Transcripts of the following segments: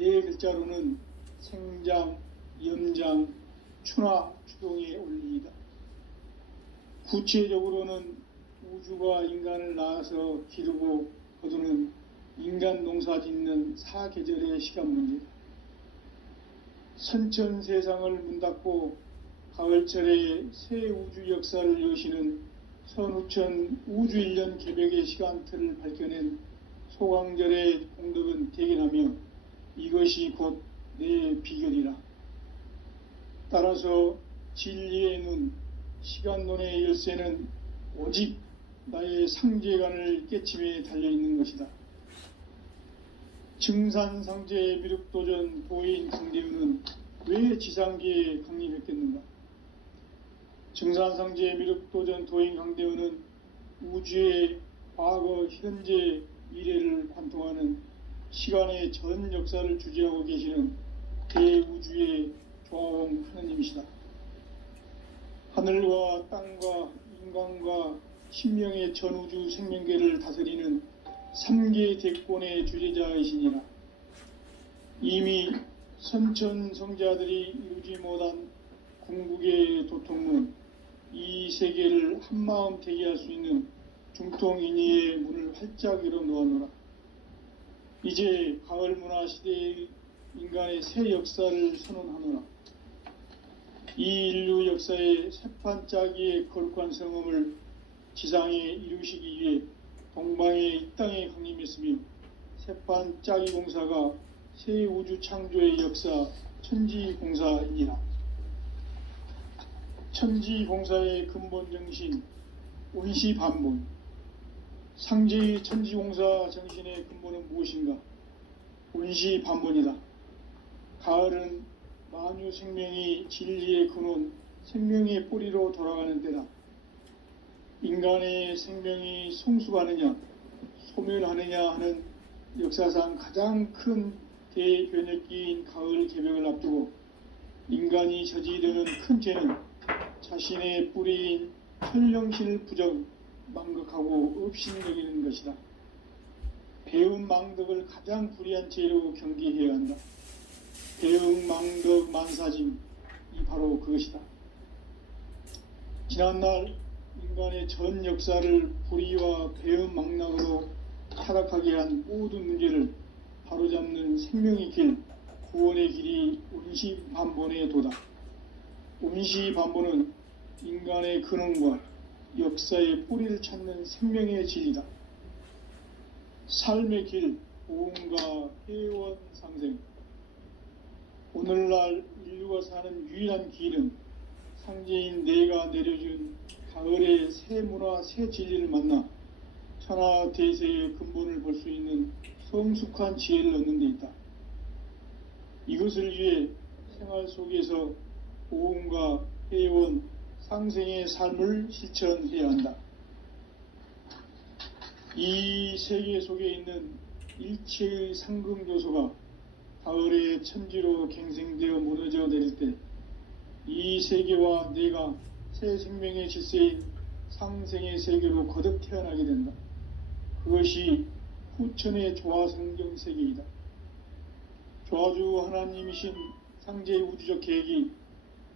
네 글자로는 생장, 염장, 추나 추동에 올리이다. 구체적으로는 우주가 인간을 낳아서 기르고 거두는 인간 농사 짓는 사계절의 시간 문제. 선천 세상을 문 닫고 가을철에 새 우주 역사를 여시는 선우천 우주 1년 개벽의 시간틀을 밝혀낸 소강절의 공덕은 대견하며 이것이 곧 내 비결이라. 따라서 진리의 눈, 시간론의 열쇠는 오직 나의 상제관을 깨침에 달려있는 것이다. 증산상제 미륵도전 도인 강대우는 왜 지상계에 강림했겠는가? 증산상제 미륵도전 도인 강대우는 우주의 과거, 현재, 미래를 관통하는 시간의 전 역사를 주재하고 계시는 대우주의 조화홍 하느님이시다. 하늘과 땅과 인간과 신명의 전우주 생명계를 다스리는 3계 대권의 주재자이시니라. 이미 선천성자들이 이루지 못한 궁극의 도통문, 이 세계를 한마음 대기할 수 있는 중통인의의 문을 활짝 열어 놓았노라. 이제 가을 문화 시대의 인간의 새 역사를 선언하노라. 이 인류 역사의 새판짜기의 거룩한 성음을 지상에 이루시기 위해 동방의 이 땅에 강림했으며 새판짜기 공사가 새 우주 창조의 역사 천지공사이니라. 천지공사의 근본 정신 온시반본. 상제의 천지공사 정신의 근본은 무엇인가? 온시반본이다. 가을은 만유 생명이 진리의 근원, 생명의 뿌리로 돌아가는 때다. 인간의 생명이 성숙하느냐, 소멸하느냐 하는 역사상 가장 큰 대변혁기인 가을 개벽을 앞두고 인간이 저지르는 큰 죄는 자신의 뿌리인 혈령신을 부정, 망극하고 업신여기는 것이다. 배운 망덕을 가장 불의한 죄로 경계해야 한다. 배응, 망덕, 만사짐, 이 바로 그것이다. 지난날 인간의 전 역사를 불의와 배응, 망락으로 타락하게 한 모든 문제를 바로잡는 생명의 길, 구원의 길이 온시반본의 도다. 온시반본은 인간의 근원과 역사의 뿌리를 찾는 생명의 진리다. 삶의 길, 보험과 회원 상생. 오늘날 인류가 사는 유일한 길은 상제인 내가 내려준 가을의 새 문화, 새 진리를 만나 천하 대세의 근본을 볼 수 있는 성숙한 지혜를 얻는 데 있다. 이것을 위해 생활 속에서 보험과 회원, 상생의 삶을 실천해야 한다. 이 세계 속에 있는 일체의 상금 요소가 가을의 천지로 갱생되어 무너져 내릴 때 이 세계와 내가 새 생명의 질서인 상생의 세계로 거듭 태어나게 된다. 그것이 후천의 조화성경 세계이다. 조화주 하나님이신 상제의 우주적 계획이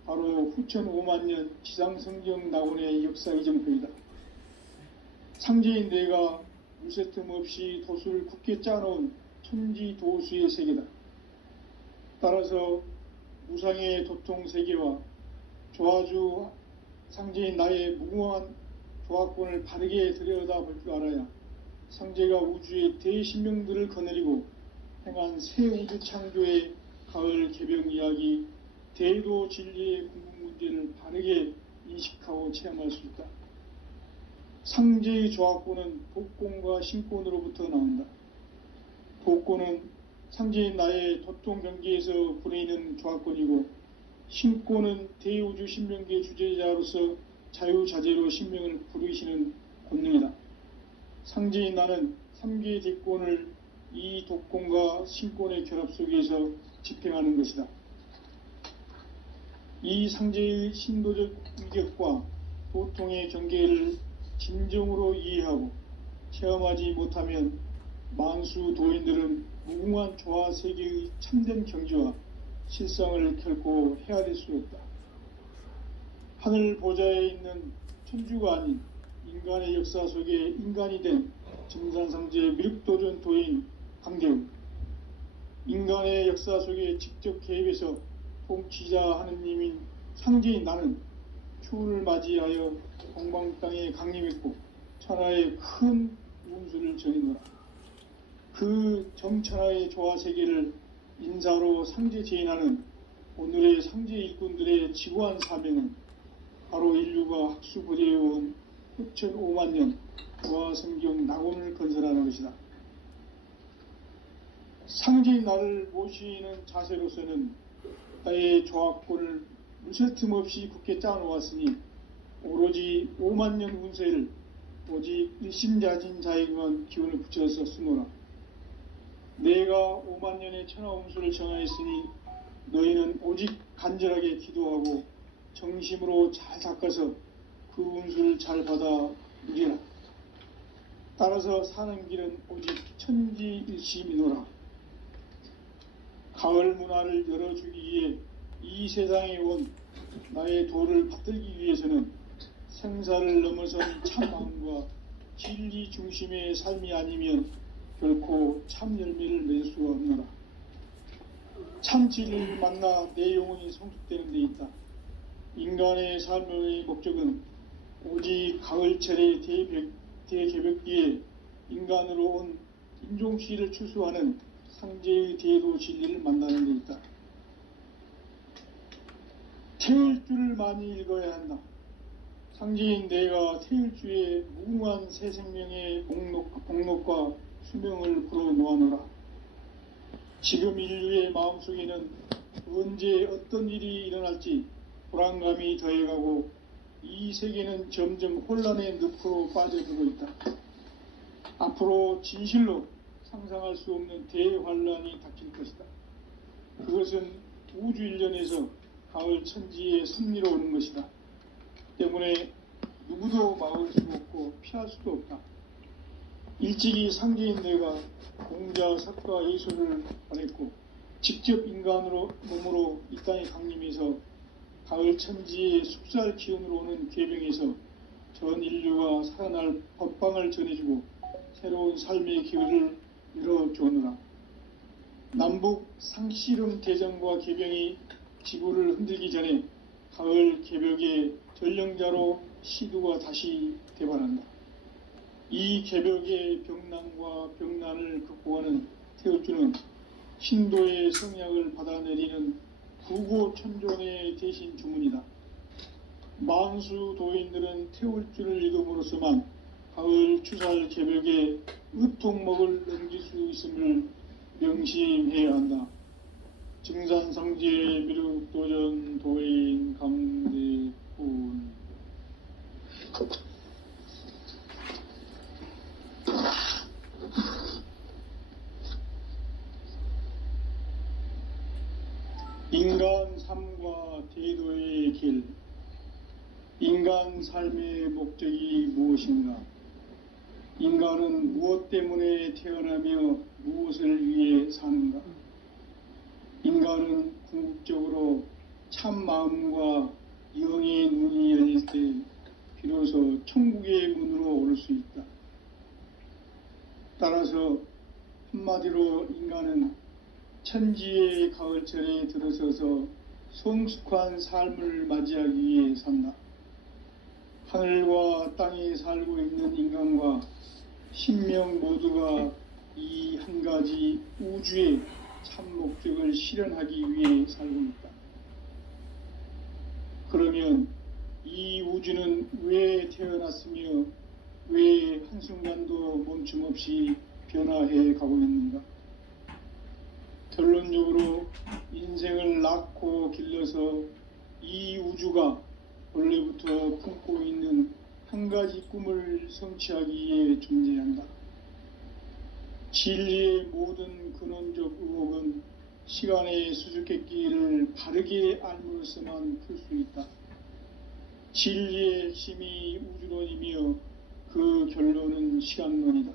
바로 후천 5만년 지상성경 낙원의 역사 이정표이다. 상제인 내가 물새틈 없이 도수를 굳게 짜놓은 천지도수의 세계다. 따라서 무상의 도통 세계와 조화주 상제인 나의 무궁한 조화권을 바르게 들여다볼 줄 알아야 상제가 우주의 대신명들을 거느리고 행한 새 우주 창조의 가을 개벽 이야기, 대도 진리의 궁극 문제를 바르게 인식하고 체험할 수 있다. 상제의 조화권은 독권과 신권으로부터 나온다. 독권은 상제인 나의 도통 경계에서 부르이는 조화권이고, 신권은 대우주 신명계 주제자로서 자유자재로 신명을 부르시는 권능이다. 상제인 나는 3계 대권을 이 독권과 신권의 결합 속에서 집행하는 것이다. 이 상제의 신도적 위격과 도통의 경계를 진정으로 이해하고 체험하지 못하면 만수 도인들은 무궁한 조화 세계의 참된 경지와 실상을 결코 헤아릴 수 없다. 하늘 보좌에 있는 천주가 아닌 인간의 역사 속에 인간이 된 증산상제 미륵도전 도인 강대웅, 인간의 역사 속에 직접 개입해서 통치자 하느님인 상제인 나는 추운을 맞이하여 동방 땅에 강림했고 천하의 큰 운수를 전이노라. 그 정천하의 조화 세계를 인사로 상제 제인하는 오늘의 상제 일꾼들의 지고한 사명은 바로 인류가 학수고대해온 흑천 5만 년 조화 성경 낙원을 건설하는 것이다. 상제인 나를 모시는 자세로서는 나의 조합권을 무쇠 틈 없이 굳게 짜놓았으니 오로지 5만 년 운세를 오직 일심자진 자에게만 기운을 붙여서 쓰노라. 내가 5만 년의 천하 운수를 정하였으니 너희는 오직 간절하게 기도하고 정심으로 잘 닦아서 그 운수를 잘 받아 누리라. 따라서 사는 길은 오직 천지일심이노라. 가을 문화를 열어주기 위해 이 세상에 온 나의 도를 받들기 위해서는 생사를 넘어선 참마음과 진리 중심의 삶이 아니면 결코 참 열매를 맺을 수가 없노라. 참 진리를 만나 내 영혼이 성숙되는 데 있다. 인간의 삶의 목적은 오직 가을철의 대개벽기에 인간으로 온 인종시를 추수하는 상제의 대도 진리를 만나는 데 있다. 태일주를 많이 읽어야 한다. 상제인 내가 태일주의 무궁한 새 생명의 복록과 수명을 불어놓아노라. 지금 인류의 마음속에는 언제 어떤 일이 일어날지 불안감이 더해가고 이 세계는 점점 혼란의 늪으로 빠져들고 있다. 앞으로 진실로 상상할 수 없는 대환란이 닥칠 것이다. 그것은 우주 일련에서 가을 천지의 섭리로 오는 것이다. 때문에 누구도 막을 수 없고 피할 수도 없다. 일찍이 상제인 내가 공자, 석가, 예수를 보냈고 직접 인간으로 몸으로 이 땅에 강림해서 가을 천지의 숙살 기운으로 오는 궤병에서 전 인류가 살아날 법방을 전해주고 새로운 삶의 기회를 열어주느라. 남북 상씨름 대전과 궤병이 지구를 흔들기 전에 가을 개벽의 전령자로 시두가 다시 대발한다. 이 개벽의 병난과 병난을 극복하는 태울주는 신도의 성약을 받아내리는 구고천존의 대신 주문이다. 만수 도인들은 태울주를 읽음으로써만 가을 추살 개벽의 의통목을 넘길 수 있음을 명심해야 한다. 증산상제 미륵도전 도인 강대훈. 인간 삶과 대도의 길. 인간 삶의 목적이 무엇인가? 인간은 무엇 때문에 태어나며 무엇을 위해 사는가? 인간은 궁극적으로 참 마음과 영의 눈이 열릴 때 비로소 천국의 문으로 오를 수 있다. 따라서 한마디로 인간은 천지의 가을철에 들어서서 성숙한 삶을 맞이하기 위해 산다. 하늘과 땅에 살고 있는 인간과 신명 모두가 이 한 가지 우주의 참 목적을 실현하기 위해 살고 있다. 그러면 이 우주는 왜 태어났으며 왜 한순간도 멈춤 없이 변화해 가고 있는가? 결론적으로 인생을 낳고 길러서 이 우주가 원래부터 품고 있는 한 가지 꿈을 성취하기 위해 존재한다. 진리의 모든 근원적 의혹은 시간의 수수께끼를 바르게 알므로서만 풀 수 있다. 진리의 핵심이 우주론이며 그 결론은 시간론이다.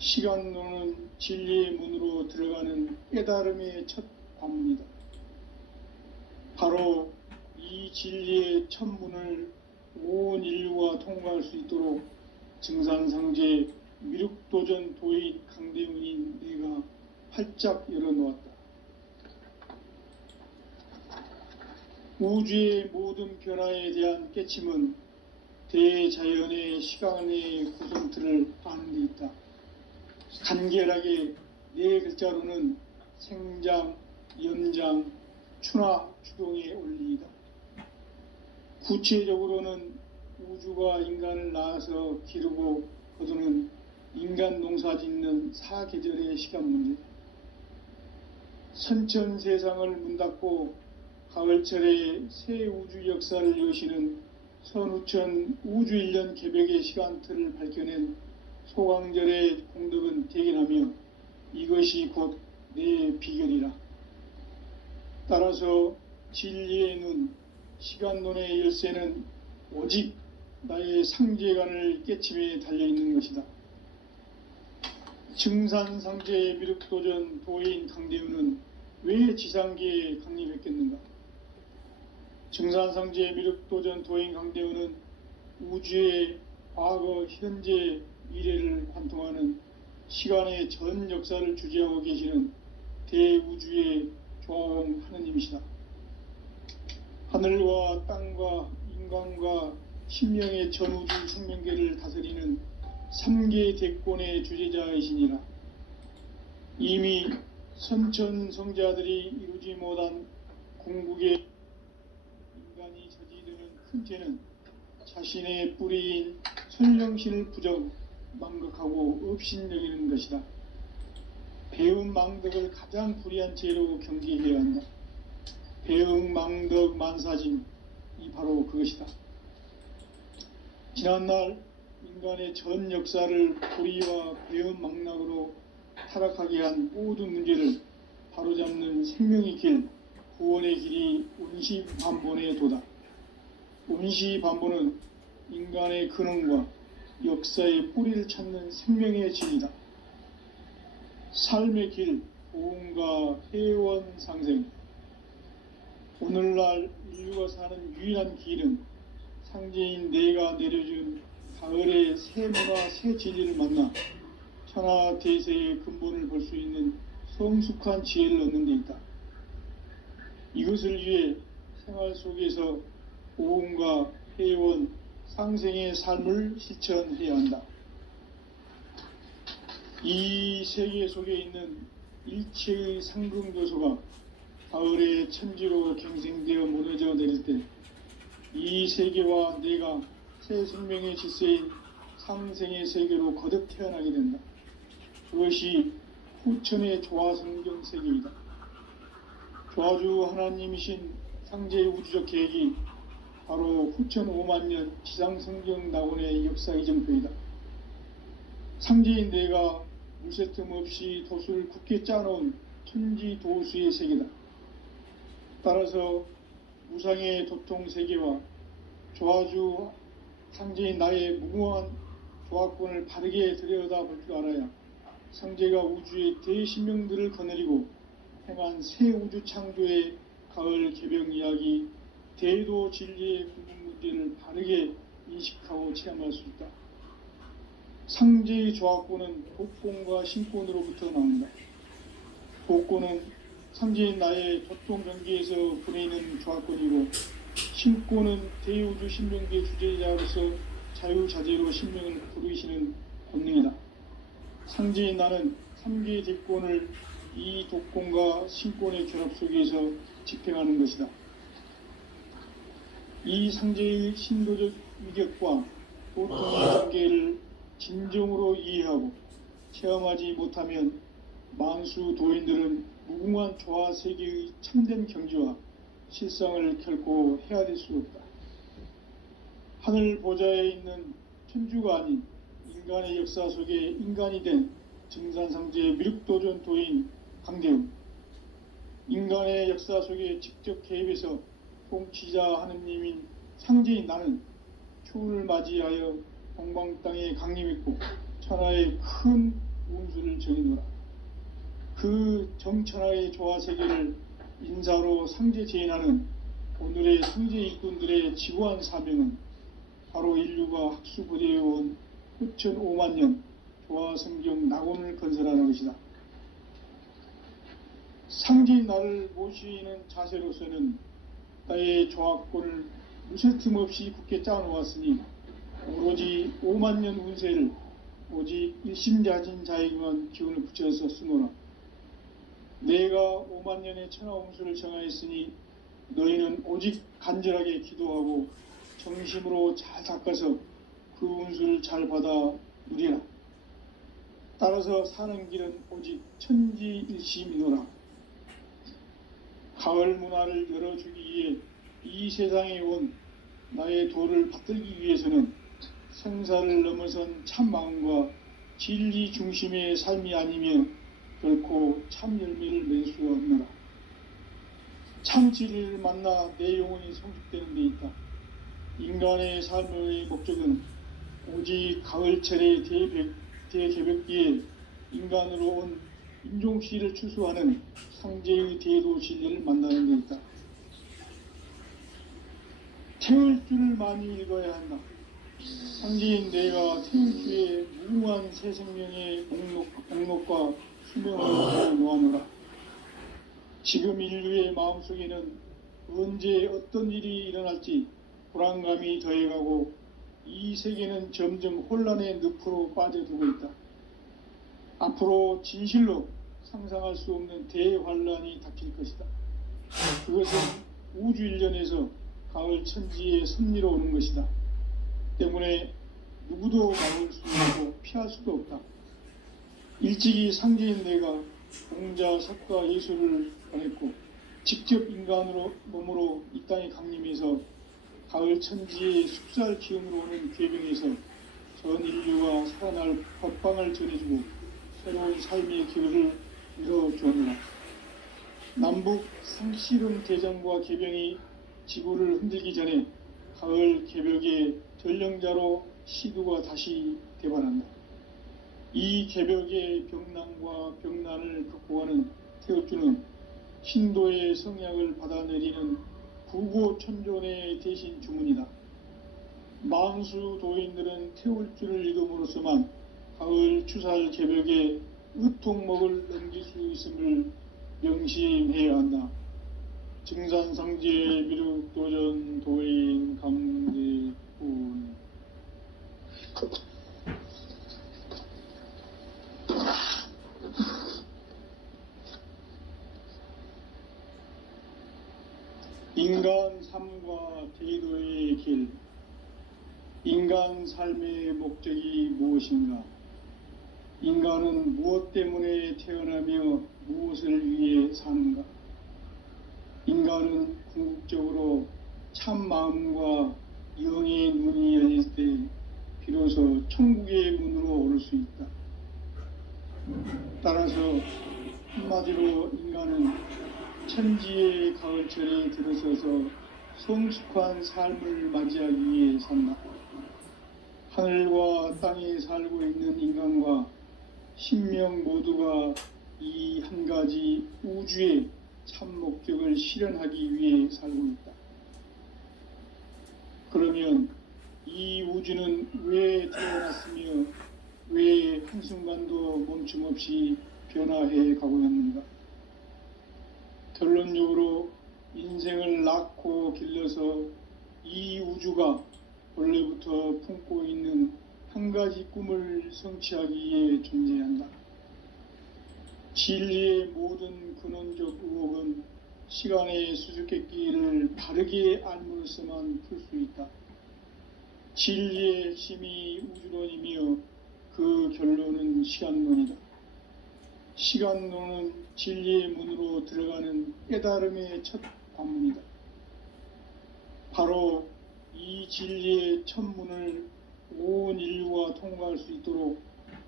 시간론은 진리의 문으로 들어가는 깨달음의 첫 관문이다. 바로 이 진리의 첫 문을 온 인류가 통과할 수 있도록 증산상제 미륵도전 도인 강대훈인 내가 활짝 열어놓았다. 우주의 모든 변화에 대한 깨침은 대자연의 시간의 구성틀을 아는 데 있다. 간결하게 네 글자로는 생장, 연장, 추나 추동의 원리이다. 구체적으로는 우주가 인간을 낳아서 기르고 거두는 인간 농사 짓는 사계절의 시간 문제다. 선천 세상을 문 닫고 가을철에 새 우주 역사를 여시는 선우천 우주 1년 개벽의 시간틀을 밝혀낸 소강절의 공덕은 대견하며 이것이 곧 내 비결이라. 따라서 진리의 눈, 시간론의 열쇠는 오직 나의 상제관을 깨침에 달려있는 것이다. 증산상제 미륵도전 도인 강대훈은 왜 지상계에 강림했겠는가? 증산상제 미륵도전 도인 강대훈은 우주의 과거, 현재, 미래를 관통하는 시간의 전 역사를 주재하고 계시는 대우주의 조화홍 하느님이시다. 하늘과 땅과 인간과 신명의 전우주 생명계를 다스리는 3계 대권의 주재자이시니라. 이미 선천성자들이 이루지 못한 궁극의 인간이 저지르는 큰 죄는 자신의 뿌리인 선령신을 부정, 망극하고 업신여기는 것이다. 배움 망덕을 가장 불의한 죄로 경계해야 한다. 배움 망덕 만사짐, 이 바로 그것이다. 지난날 인간의 전 역사를 불의와 배움 망락으로 타락하게 한 모든 문제를 바로잡는 생명의 길, 구원의 길이 운시반본의 도다. 운시반본은 인간의 근원과 역사의 뿌리를 찾는 생명의 진리다. 삶의 길, 보험과 회원 상생. 오늘날 인류가 사는 유일한 길은 상제인 내가 내려준 가을의 새 문화, 새 진리를 만나 천하 대세의 근본을 볼 수 있는 성숙한 지혜를 얻는 데 있다. 이것을 위해 생활 속에서 보험과 회원, 상생의 삶을 실천해야 한다. 이 세계 속에 있는 일체의 상승교소가 가을의 천지로 갱생되어 무너져 내릴 때 이 세계와 내가 새 생명의 질서인 상생의 세계로 거듭 태어나게 된다. 그것이 후천의 조화성경 세계이다. 조화주 하나님이신 상제의 우주적 계획이 바로 후천 5만 년 지상성경 낙원의 역사 이정표이다. 상제인 내가 물새 틈 없이 도수를 굳게 짜놓은 천지도수의 세계다. 따라서 무상의 도통 세계와 조화주 상제인 나의 무궁한 조화권을 바르게 들여다볼 줄 알아야 상제가 우주의 대신명들을 거느리고 행한 새 우주 창조의 가을 개병 이야기, 대도 진리의 궁극 문제를 바르게 인식하고 체험할 수 있다. 상제의 조화권은 독권과 신권으로부터 나온다. 독권은 상제인 나의 도통 경계에서 보내는 조화권이고, 신권은 대우주 신명계 주제자로서 자유자재로 신명을 부르시는 권능이다. 상제인 나는 3계 대권을 이 독권과 신권의 결합 속에서 집행하는 것이다. 이 상제의 신도적 위격과 도통의 관계를 진정으로 이해하고 체험하지 못하면 만수 도인들은 무궁한 조화 세계의 참된 경지와 실상을 결코 헤아릴 수 없다. 하늘 보좌에 있는 천주가 아닌 인간의 역사 속에 인간이 된 증산상제 미륵도전 도인 강대훈. 인간의 역사 속에 직접 개입해서 통치자 하느님인 상제인 나는 초를 맞이하여 동방 땅에 강림했고 천하의 큰 운수를 정해놓으라. 그 정천하의 조화세계를 인사로 상제 제인하는 오늘의 상제 일꾼들의 지고한 사명은 바로 인류가 학수고대해온 후천 5만 년 조화성경 낙원을 건설하는 것이다. 상제의 나를 모시는 자세로서는 나의 조화권을 무쇠틈 없이 굳게 짜놓았으니 오로지 5만 년 운세를 오직 일심자진 자에게만 기운을 붙여서 쓰노라. 내가 5만 년의 천하 운수를 정하였으니 너희는 오직 간절하게 기도하고 정심으로 잘 닦아서 그 운수를 잘 받아 누리라. 따라서 사는 길은 오직 천지일심이노라. 가을 문화를 열어주기 위해 이 세상에 온 나의 도를 받들기 위해서는 생사를 넘어선 참 마음과 진리 중심의 삶이 아니면 결코 참 열매를 맺을 수가 없노라. 참 진리를 만나 내 영혼이 성숙되는 데 있다. 인간의 삶의 목적은 오직 가을철의 대개벽기에 인간으로 온 인종씨를 추수하는 상제의 대도 진리를 만나는 데 있다. 태울 줄을 많이 읽어야 한다. 상제인 내가 태울 주의 무궁한 새 생명의 목록과 수명을 놓아놓으라. 지금 인류의 마음속에는 언제 어떤 일이 일어날지 불안감이 더해가고 이 세계는 점점 혼란의 늪으로 빠져들고 있다. 앞으로 진실로 상상할 수 없는 대환란이 닥칠 것이다. 그것은 우주 일련에서 가을 천지의 섭리로 오는 것이다. 때문에 누구도 막을 수 없고 피할 수도 없다. 일찍이 상제인 내가 공자, 석가, 예수를 보냈고 직접 인간으로 몸으로 이 땅에 강림해서 가을 천지의 숲살 기운으로 오는 괴병에서 전 인류가 살아날 법방을 전해주고 새로운 삶의 기회를 이뤄주었노라. 남북 상실은 대전과 개병이 지구를 흔들기 전에 가을 개벽의 전령자로 시두가 다시 대반한다. 이 개벽의 병난과 병난을 극복하는 태울주는 신도의 성약을 받아내리는 구고천존의 대신 주문이다. 만수 도인들은 태울주를 읽음으로써만 가을 추살 개벽의 의통목을 넘길 수 있음을 명심해야 한다. 증산상제 미륵도전 도인 강대군. 인간 삶과 대도의 길. 인간 삶의 목적이 무엇인가? 인간은 무엇 때문에 태어나며 무엇을 위해 사는가? 인간은 궁극적으로 참 마음과 영의 눈이 열릴 때 비로소 천국의 문으로 오를 수 있다. 따라서 한마디로 인간은 천지의 가을철에 들어서서 성숙한 삶을 맞이하기 위해 산다. 하늘과 땅에 살고 있는 인간과 신명 모두가 이 한 가지 우주의 참 목적을 실현하기 위해 살고 있다. 그러면 이 우주는 왜 태어났으며 왜 한순간도 멈춤 없이 변화해 가고 있는가? 결론적으로 인생을 낳고 길러서 이 우주가 원래부터 품고 있는 한 가지 꿈을 성취하기 위해 존재한다. 진리의 모든 근원적 의혹은 시간의 수수께끼를 바르게 알므로서만 풀 수 있다. 진리의 핵심이 우주론이며 그 결론은 시간론이다. 시간론은 진리의 문으로 들어가는 깨달음의 첫 관문이다. 바로 이 진리의 첫 문을 온 인류가 통과할 수 있도록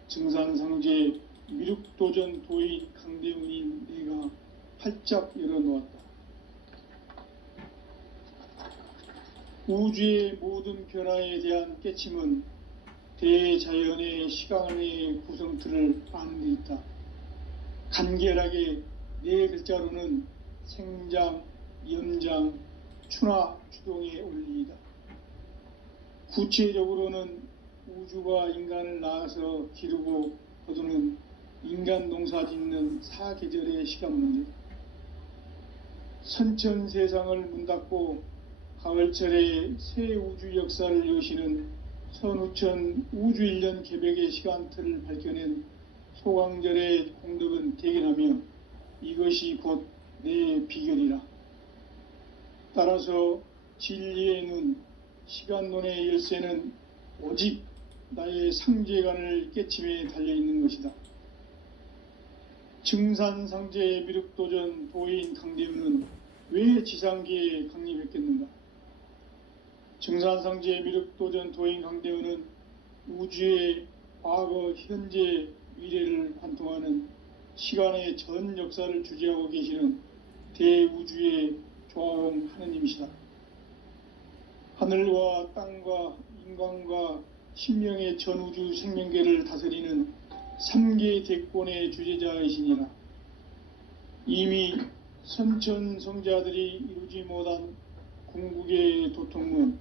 증산상제 미륵도전 도인 강대훈인 내가 활짝 열어놓았다. 우주의 모든 변화에 대한 깨침은 대자연의 시간의 구성틀을 아는 데 있다. 간결하게 네 글자로는 생장, 연장, 추나 추동의 원리이다. 구체적으로는 우주가 인간을 낳아서 기르고 거두는 인간 농사 짓는 사계절의 시간 문제. 선천 세상을 문 닫고 가을철에 새 우주 역사를 여시는 선우천 우주 1년 개벽의 시간틀을 밝혀낸 소강절의 공덕은 대견하며 이것이 곧 내 비결이라. 따라서 진리의 눈, 시간론의 열쇠는 오직 나의 상제관을 깨침에 달려있는 것이다. 증산상제 미륵도전 도인 강대우는 왜 지상계에 강림했겠는가? 증산상제 미륵도전 도인 강대우는 우주의 과거, 현재, 미래를 관통하는 시간의 전 역사를 주재하고 계시는 대우주의 조화원 하느님이시다. 하늘과 땅과 인간과 신명의 전우주 생명계를 다스리는 3계 대권의 주제자이시니라. 이미 선천성자들이 이루지 못한 궁극의 도통은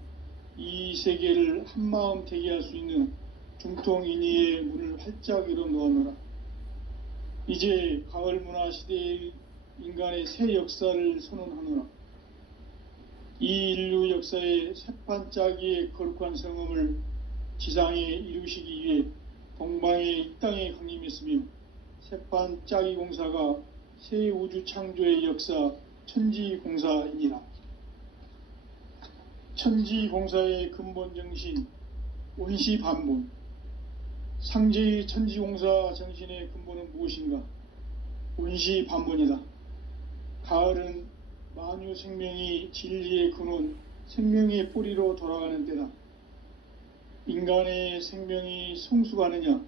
이 세계를 한마음 되게 할 수 있는 중통인의의 문을 활짝 열어 놓았노라. 이제 가을 문화 시대의 인간의 새 역사를 선언하노라. 이 인류 역사의 새판짜기의 거룩한 성음을 지상에 이루시기 위해 동방의 이 땅에 강림했으며 새판짜기 공사가 새 우주 창조의 역사 천지공사이니라. 천지공사의 근본 정신 원시반본. 상제의 천지공사 정신의 근본은 무엇인가? 원시반본이다. 가을은 만유 생명이 진리의 근원, 생명의 뿌리로 돌아가는 때다. 인간의 생명이 성숙하느냐,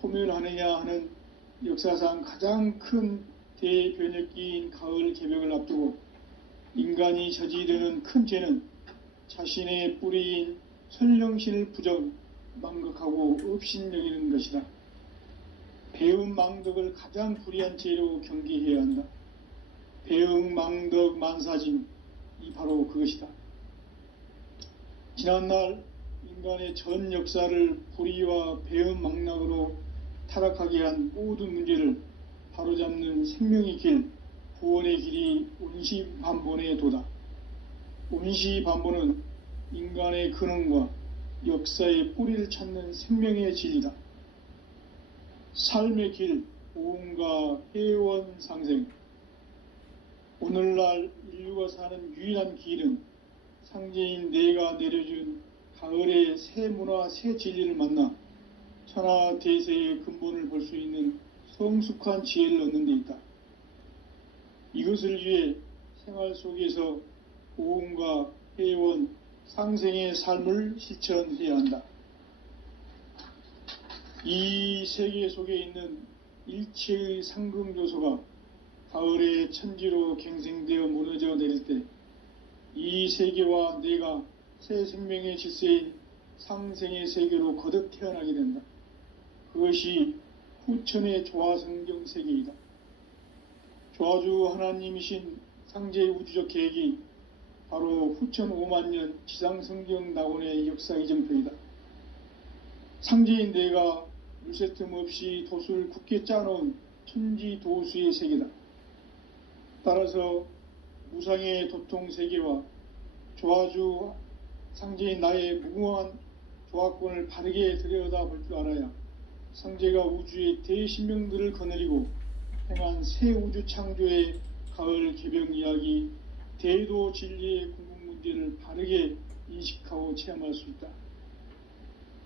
소멸하느냐 하는 역사상 가장 큰 대변혁기인 가을 개벽을 앞두고 인간이 저지르는 큰 죄는 자신의 뿌리인 선령신을 부정, 망극하고 업신여기는 것이다. 배움 망덕을 가장 불의한 죄로 경계해야 한다. 배응 망덕 만사짐, 이 바로 그것이다. 지난날 인간의 전 역사를 불의와 배응 망락으로 타락하게 한 모든 문제를 바로잡는 생명의 길, 구원의 길이 온시반본의 도다. 온시반본은 인간의 근원과 역사의 뿌리를 찾는 생명의 진리다. 삶의 길, 보험과 회원 상생. 오늘날 인류가 사는 유일한 길은 상제인 내가 내려준 가을의 새 문화, 새 진리를 만나 천하 대세의 근본을 볼 수 있는 성숙한 지혜를 얻는 데 있다. 이것을 위해 생활 속에서 보험과 회원, 상생의 삶을 실천해야 한다. 이 세계 속에 있는 일체의 상금 요소가 가을의 천지로 갱생되어 무너져 내릴 때 이 세계와 내가 새 생명의 질서인 상생의 세계로 거듭 태어나게 된다. 그것이 후천의 조화성경 세계이다. 조화주 하나님이신 상제의 우주적 계획이 바로 후천 5만년 지상성경 낙원의 역사 이정표이다. 상제인 내가 물새 틈 없이 도수를 굳게 짜놓은 천지도수의 세계다. 따라서 무상의 도통세계와 조화주 상제인 나의 무궁한 조화권을 바르게 들여다볼 줄 알아야 상제가 우주의 대신명들을 거느리고 행한 새 우주 창조의 가을 개벽 이야기, 대도 진리의 궁극 문제를 바르게 인식하고 체험할 수 있다.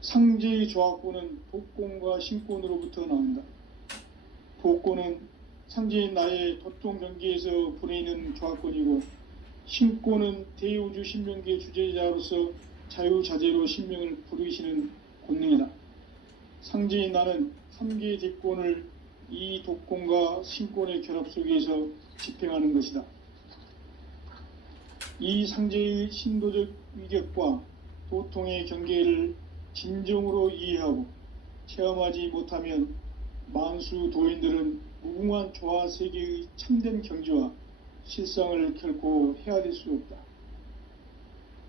상제의 조화권은 독권과 신권으로부터 나온다. 독권은 상제인 나의 도통 경계에서 보내는 조화권이고, 신권은 대우주 신명계 주제자로서 자유자재로 신명을 부르시는 권능이다. 상제인 나는 3개의 대권을 이 독권과 신권의 결합 속에서 집행하는 것이다. 이 상제의 신도적 위격과 도통의 경계를 진정으로 이해하고 체험하지 못하면 만수 도인들은 무궁한 조화 세계의 참된 경지와 실상을 결코 헤아릴 수 없다.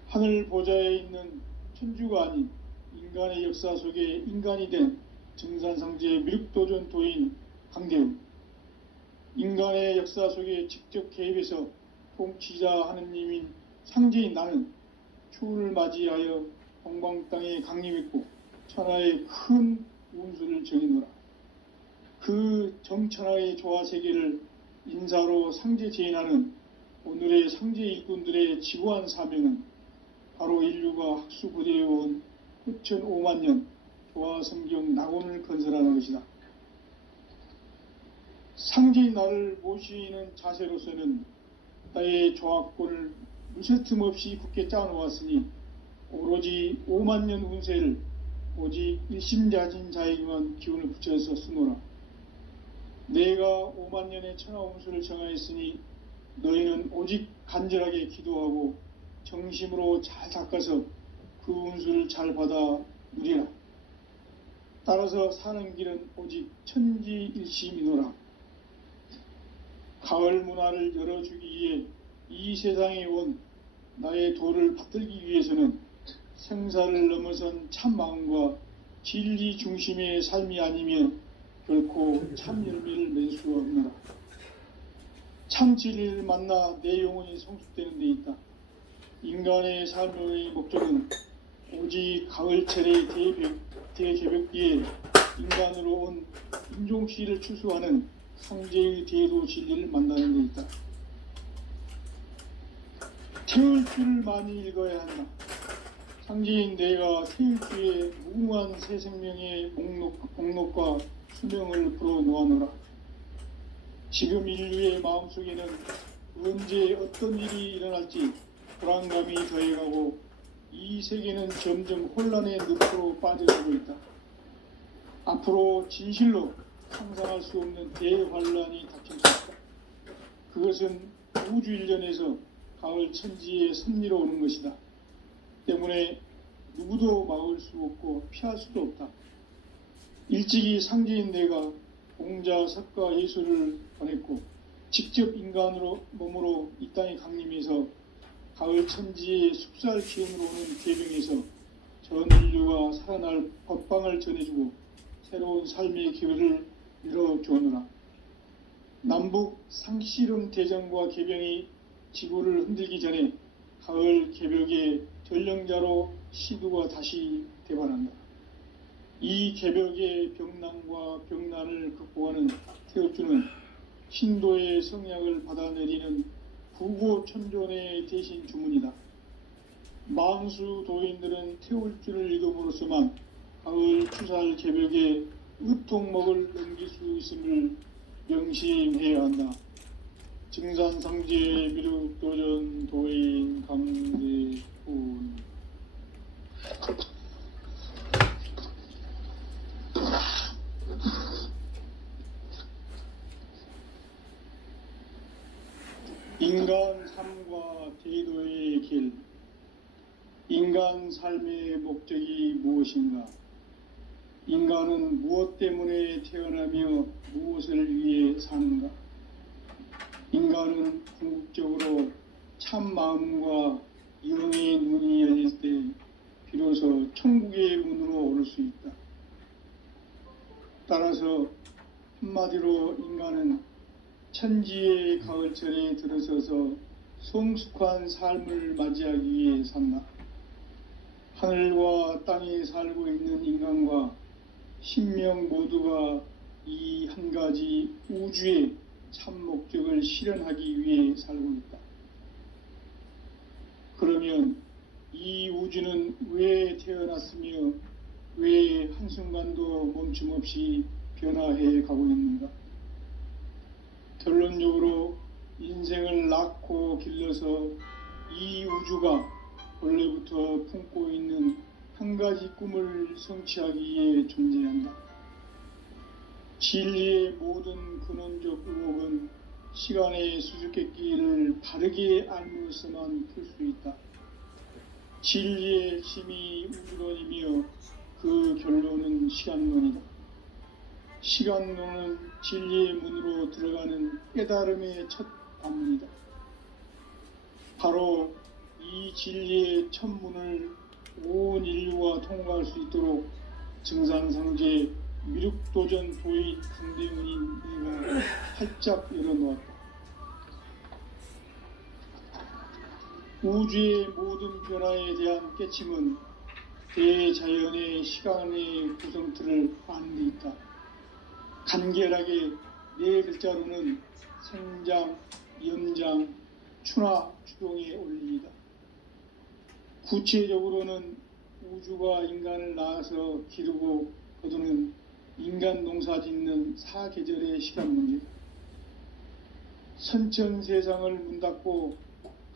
하늘 보좌에 있는 천주가 아닌 인간의 역사 속에 인간이 된 증산상제 미륵도전 도인 강대우, 인간의 역사 속에 직접 개입해서 통치자 하느님인 상제인 나는 추운을 맞이하여 동방 땅에 강림했고 천하의 큰 운수를 정해노라. 그 정천하의 조화 세계를 인사로 상제 제인하는 오늘의 상제 일꾼들의 지고한 사명은 바로 인류가 학수고대해온 후천 5만 년 조화 성경 낙원을 건설하는 것이다. 상제인 나를 모시는 자세로서는 나의 조화권을 무쇠틈 없이 굳게 짜놓았으니 오로지 5만 년 운세를 오직 일심자진 자에게만 기운을 붙여서 쓰노라. 내가 5만 년의 천하 운수를 정하였으니 너희는 오직 간절하게 기도하고 정심으로 잘 닦아서 그 운수를 잘 받아 누리라. 따라서 사는 길은 오직 천지일심이노라. 가을 문화를 열어주기 위해 이 세상에 온 나의 도를 받들기 위해서는 생사를 넘어선 참 마음과 진리 중심의 삶이 아니면 결코 참 열매를 맺을 수 없노라. 참 진리를 만나 내 영혼이 성숙되는 데 있다. 인간의 삶의 목적은 오직 가을철의 대개벽기에 인간으로 온 인종씨를 추수하는 상제의 대도 진리를 만나는 데 있다. 태울 줄을 많이 읽어야 한다. 상제인 내가 태울 주에 무궁한 새 생명의 목록과 수명을 불어놓아노라. 지금 인류의 마음속에는 언제 어떤 일이 일어날지 불안감이 더해가고 이 세계는 점점 혼란의 늪으로 빠져들고 있다. 앞으로 진실로 상상할 수 없는 대환란이 닥칠 수 있다. 그것은 우주 일련에서 가을 천지의 섭리로 오는 것이다. 때문에 누구도 막을 수 없고 피할 수도 없다. 일찍이 상제인 내가 공자, 석가, 예수를 보냈고 직접 인간으로 몸으로 이 땅에 강림해서 가을 천지의 숙살 기운으로 오는 계명에서 전 인류가 살아날 법방을 전해주고 새로운 삶의 기회를 열어주오노라. 남북 상씨름 대전과 개병이 지구를 흔들기 전에 가을 개벽의 전령자로 시두가 다시 대반한다. 이 개벽의 병난과 병난을 극복하는 태엽주는 신도의 성약을 받아내리는 부고천존의 대신 주문이다. 만수 도인들은 태울주를 읽음으로써만 가을 추살 개벽에 으통목을 넘길 수 있음을 명심해야 한다. 증산상제 미륵도전 도인 강대훈. 인간 삶과 제도의 길. 인간 삶의 목적이 무엇인가? 인간은 무엇 때문에 태어나며 무엇을 위해 사는가? 인간은 궁극적으로 참 마음과 영의 눈이 열릴 때 비로소 천국의 문으로 오를 수 있다. 따라서 한마디로 인간은 천지의 가을철에 들어서서 성숙한 삶을 맞이하기 위해 산다. 하늘과 땅에 살고 있는 인간과 신명 모두가 이 한 가지 우주의 참 목적을 실현하기 위해 살고 있다. 그러면 이 우주는 왜 태어났으며 왜 한순간도 멈춤없이 변화해 가고 있는가? 결론적으로 인생을 낳고 길러서 이 우주가 원래부터 품고 있는 한 가지 꿈을 성취하기 위해 존재한다. 진리의 모든 근원적 의혹은 시간의 수수께끼를 바르게 알므로서만 풀 수 있다. 진리의 핵심이 우주론이며 그 결론은 시간론이다. 시간론은 진리의 문으로 들어가는 깨달음의 첫 관문이다. 바로 이 진리의 첫 문을 온 인류가 통과할 수 있도록 증산상제 미륵도전 도의 강대문인 내가 활짝 열어놓았다. 우주의 모든 변화에 대한 깨침은 대자연의 시간의 구성틀을 아는 데 있다. 간결하게 네 글자로는 생장, 연장, 추나 추동의 원리이다. 구체적으로는 우주가 인간을 낳아서 기르고 거두는 인간 농사 짓는 사계절의 시간 문제다. 선천 세상을 문 닫고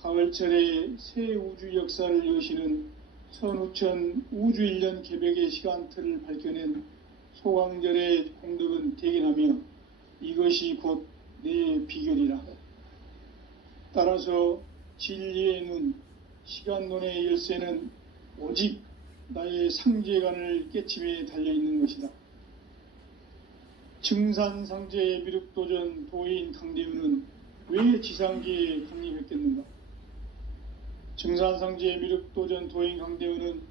가을철에 새 우주 역사를 여시는 선우천 우주 1년 개벽의 시간틀을 밝혀낸 소강절의 공덕은 대견하며 이것이 곧 내 비결이라. 따라서 진리의 눈, 시간론의 열쇠는 오직 나의 상제관을 깨침에 달려있는 것이다. 증산상제의 미륵도전 도인 강대윤은 왜 지상계에 강림했겠는가? 증산상제의 미륵도전 도인 강대윤은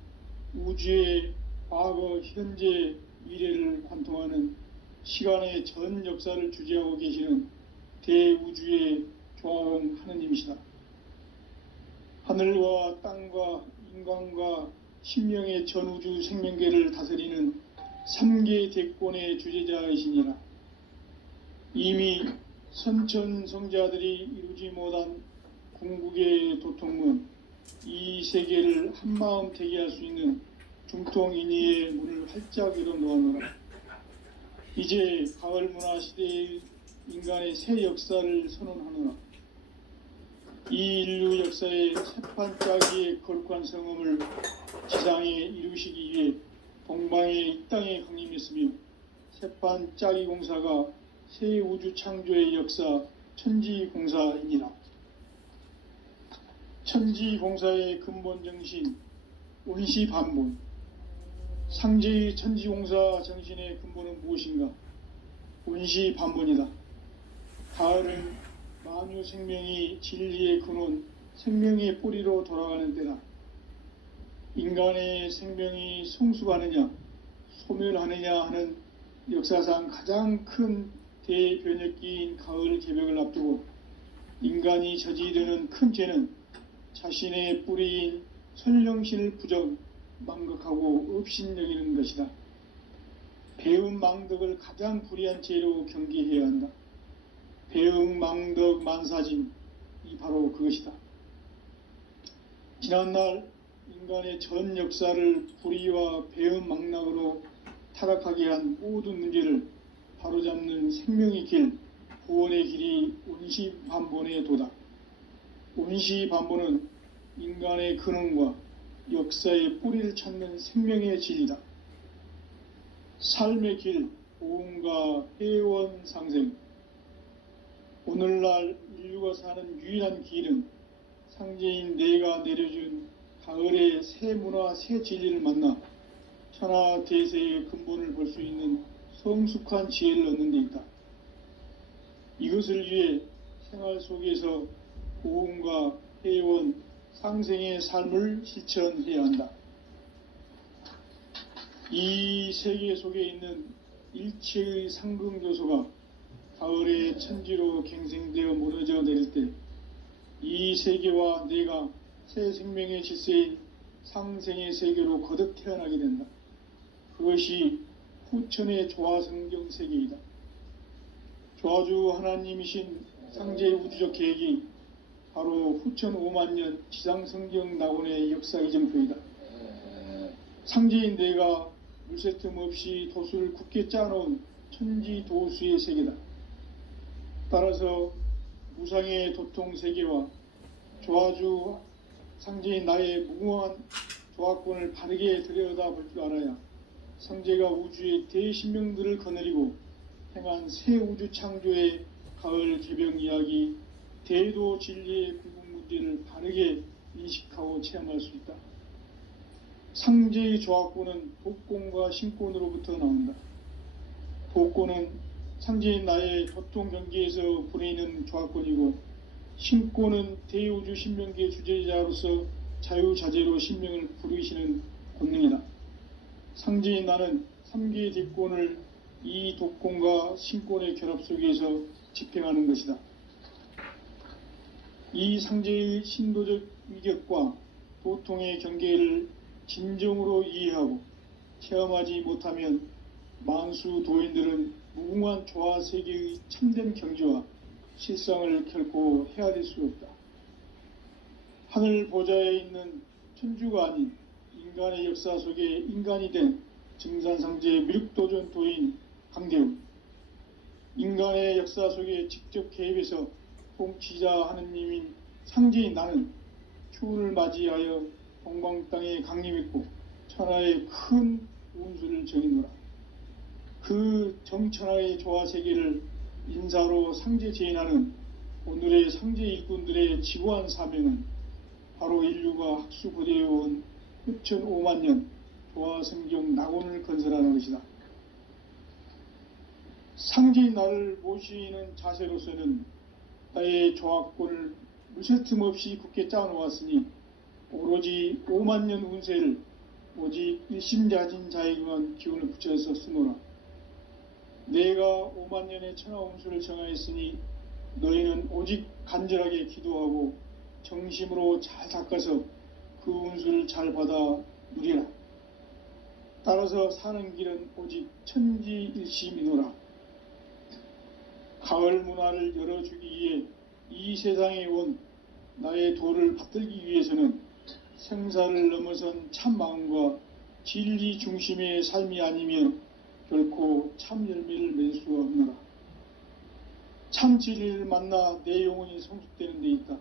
우주의 과거, 현재, 미래를 관통하는 시간의 전 역사를 주재하고 계시는 대우주의 조화원 하느님이시다. 하늘과 땅과 인간과 신명의 전우주 생명계를 다스리는 3계 대권의 주재자이시니라. 이미 선천성자들이 이루지 못한 궁극의 도통문, 이 세계를 한마음 되게 할 수 있는 중통인의의 문을 활짝 열어놓았노라. 이제 가을 문화 시대의 인간의 새 역사를 선언하노라. 이 인류 역사의 새판짜기의 거룩한 성음을 지상에 이루시기 위해 동방의 이 땅에 강림했으며 새판짜기 공사가 새 우주 창조의 역사 천지공사이니라. 천지공사의 근본 정신 온시반본. 상제의 천지공사 정신의 근본은 무엇인가? 온시반본이다. 가을은 만유 생명이 진리의 근원, 생명의 뿌리로 돌아가는 때다. 인간의 생명이 성숙하느냐, 소멸하느냐 하는 역사상 가장 큰 대변혁기인 가을 개벽을 앞두고 인간이 저지르는 큰 죄는 자신의 뿌리인 선령신을 부정, 망극하고 업신여기는 것이다. 배움 망덕을 가장 불의한 죄로 경계해야 한다. 배움 망덕 만사짐이 바로 그것이다. 지난날 인간의 전 역사를 불의와 배움 망락으로 타락하게 한 모든 문제를 바로잡는 생명의 길, 구원의 길이 온시반본의 도다. 온시반본은 인간의 근원과 역사의 뿌리를 찾는 생명의 진리다. 삶의 길, 보험과 회원 상생. 오늘날 인류가 사는 유일한 길은 상제인 내가 내려준 가을의 새 문화, 새 진리를 만나 천하 대세의 근본을 볼 수 있는 성숙한 지혜를 얻는 데 있다. 이것을 위해 생활 속에서 보험과 회원, 상생의 삶을 실천해야 한다. 이 세계 속에 있는 일체의 상근교소가 가을의 천지로 갱생되어 무너져 내릴 때 이 세계와 내가 새 생명의 질서인 상생의 세계로 거듭 태어나게 된다. 그것이 후천의 조화성경 세계이다. 조화주 하나님이신 상제의 우주적 계획이 바로 후천 5만년 지상성경 낙원의 역사 이정표이다. 상제인 내가 물새 틈 없이 도수를 굳게 짜놓은 천지도수의 세계다. 따라서 무상의 도통 세계와 조화주 상제인 나의 무궁한 조화권을 바르게 들여다볼 줄 알아야 상제가 우주의 대신명들을 거느리고 행한 새 우주 창조의 가을 개벽 이야기, 대도 진리의 궁극 문제를 바르게 인식하고 체험할 수 있다. 상제의 조합권은 독권과 신권으로부터 나온다. 독권은 상제인 나의 도통 경계에서 부리는 조합권이고, 신권은 대우주 신명계 주제자로서 자유자재로 신명을 부르시는 권능이다. 상제인 나는 3개의 대권을 이 독권과 신권의 결합 속에서 집행하는 것이다. 이 상제의 신도적 위격과 도통의 경계를 진정으로 이해하고 체험하지 못하면 만수 도인들은 무궁한 조화세계의 참된 경지와 실상을 결코 헤아릴 수 없다. 하늘 보좌에 있는 천주가 아닌 인간의 역사 속에 인간이 된 증산상제의 미륵도전 도인 강대우, 인간의 역사 속에 직접 개입해서 통치자 하느님인 상제인 나는 추운을 맞이하여 동방 땅에 강림했고 천하의 큰 운수를 정의노라. 그 정천하의 조화세계를 인사로 상제 제인하는 오늘의 상제 일꾼들의 지고한 사명은 바로 인류가 학수고대해온 흡천 5만 년 조화성경 낙원을 건설하는 것이다. 상제인 나를 모시는 자세로서는 나의 조합권을 무쇠틈 없이 굳게 짜놓았으니 오로지 5만 년 운세를 오직 일심자진 자에게만 기운을 붙여서 쓰노라. 내가 5만 년의 천하 운수를 정하였으니 너희는 오직 간절하게 기도하고 정심으로 잘 닦아서 그 운수를 잘 받아 누리라. 따라서 사는 길은 오직 천지일심이노라. 가을 문화를 열어주기 위해 이 세상에 온 나의 도를 받들기 위해서는 생사를 넘어선 참 마음과 진리 중심의 삶이 아니면 결코 참 열매를 맺을 수가 없노라. 참 진리를 만나 내 영혼이 성숙되는 데 있다.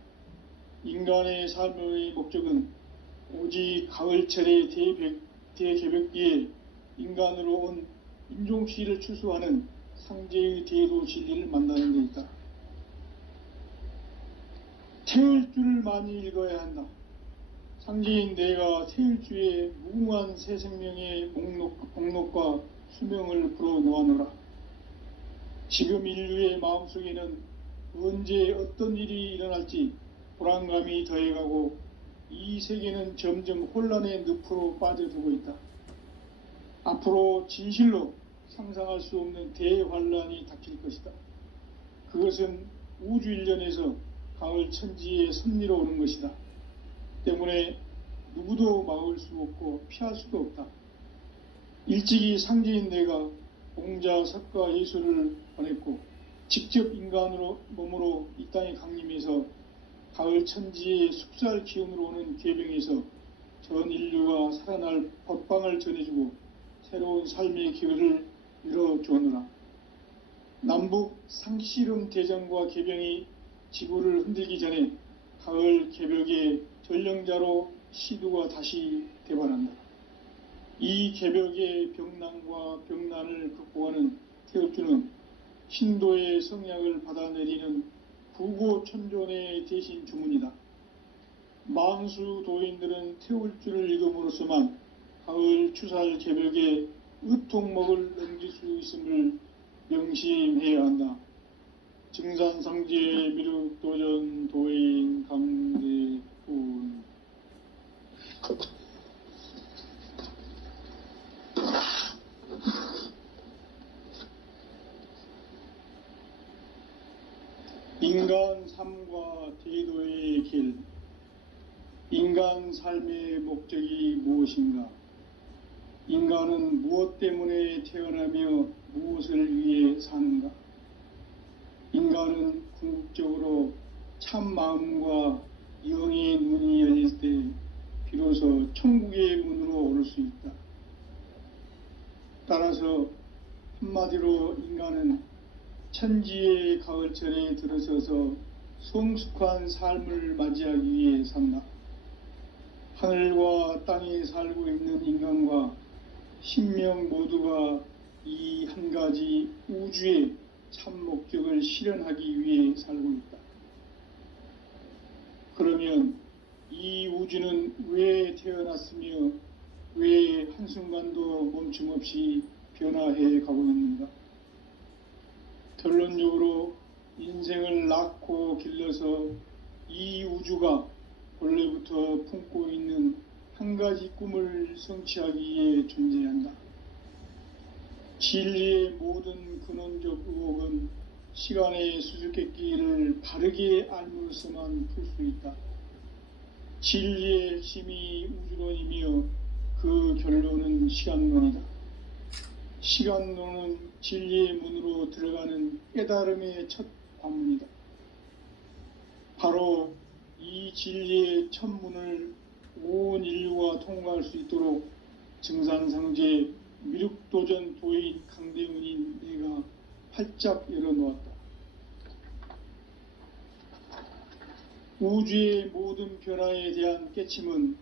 인간의 삶의 목적은 오직 가을철의 대개벽기에 인간으로 온 인종씨를 추수하는 상제의 대도 진리를 만나는 데 있다. 태을주를 많이 읽어야 한다. 상제인 내가 태을주의 무궁한 새 생명의 목록과 수명을 불어놓아노라. 지금 인류의 마음속에는 언제 어떤 일이 일어날지 불안감이 더해가고 이 세계는 점점 혼란의 늪으로 빠져들고 있다. 앞으로 진실로 상상할 수 없는 대환란이 닥칠 것이다. 그것은 우주 일련에서 가을 천지의 섭리로 오는 것이다. 때문에 누구도 막을 수 없고 피할 수도 없다. 일찍이 상제인 내가 공자, 석가, 예수를 보냈고 직접 인간으로 몸으로 이 땅에 강림해서 가을 천지의 숙살 기운으로 오는 계병에서 전 인류가 살아날 법방을 전해주고 새로운 삶의 기회를 열어주었노라. 남북 상씨름 대전과 계병이 지구를 흔들기 전에 가을 개벽의 전령자로 시두가 다시 대발한다. 이 개벽의 병난과 병난을 극복하는 태을주는 신도의 성약을 받아내리는 부고천존의 대신 주문이다. 만수 도인들은 태울주를 읽음으로써만 가을 추살 개벽에 의통목을 넘길 수 있음을 명심해야 한다. 증산상제 미륵도전 도인 강대훈. 인간 삶과 대도의 길. 인간 삶의 목적이 무엇인가? 인간은 무엇 때문에 태어나며 무엇을 위해 사는가? 인간은 궁극적으로 참 마음과 영의 문이 열릴 때 비로소 천국의 문으로 오를 수 있다. 따라서 한마디로 인간은 천지의 가을철에 들어서서 성숙한 삶을 맞이하기 위해 산다. 하늘과 땅에 살고 있는 인간과 신명 모두가 이 한 가지 우주의 참 목적을 실현하기 위해 살고 있다. 그러면 이 우주는 왜 태어났으며 왜 한순간도 멈춤 없이 변화해 가고 있는가? 결론적으로 인생을 낳고 길러서 이 우주가 본래부터 품고 있는 한 가지 꿈을 성취하기 위해 존재한다. 진리의 모든 근원적 의혹은 시간의 수수께끼를 바르게 알므로서만 풀 수 있다. 진리의 핵심이 우주론이며 그 결론은 시간론이다. 시간론은 진리의 문으로 들어가는 깨달음의 첫 관문이다. 바로 이 진리의 첫 문을 온 인류가 통과할 수 있도록 증산상제 미륵도전 도인 강대문인 내가 활짝 열어놓았다. 우주의 모든 변화에 대한 깨침은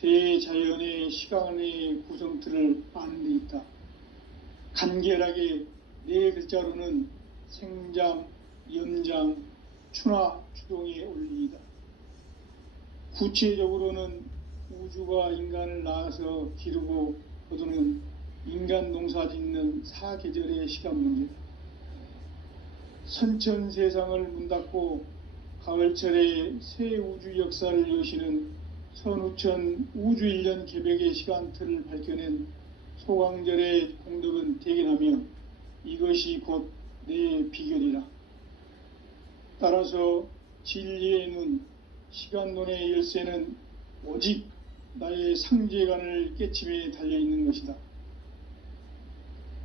대자연의 시간의 구성틀을 아는 데 있다. 간결하게 네 글자로는 생장, 연장, 추나 추동의 원리이다. 구체적으로는 우주가 인간을 낳아서 기르고 거두는 인간 농사 짓는 사계절의 시간 문제다. 선천 세상을 문 닫고 가을철에 새 우주 역사를 여시는 선우천 우주 1년 개벽의 시간틀을 밝혀낸 소강절의 공덕은 대견하며 이것이 곧 내 비결이라. 따라서 진리의 눈, 시간론의 열쇠는 오직 나의 상제관을 깨침에 달려있는 것이다.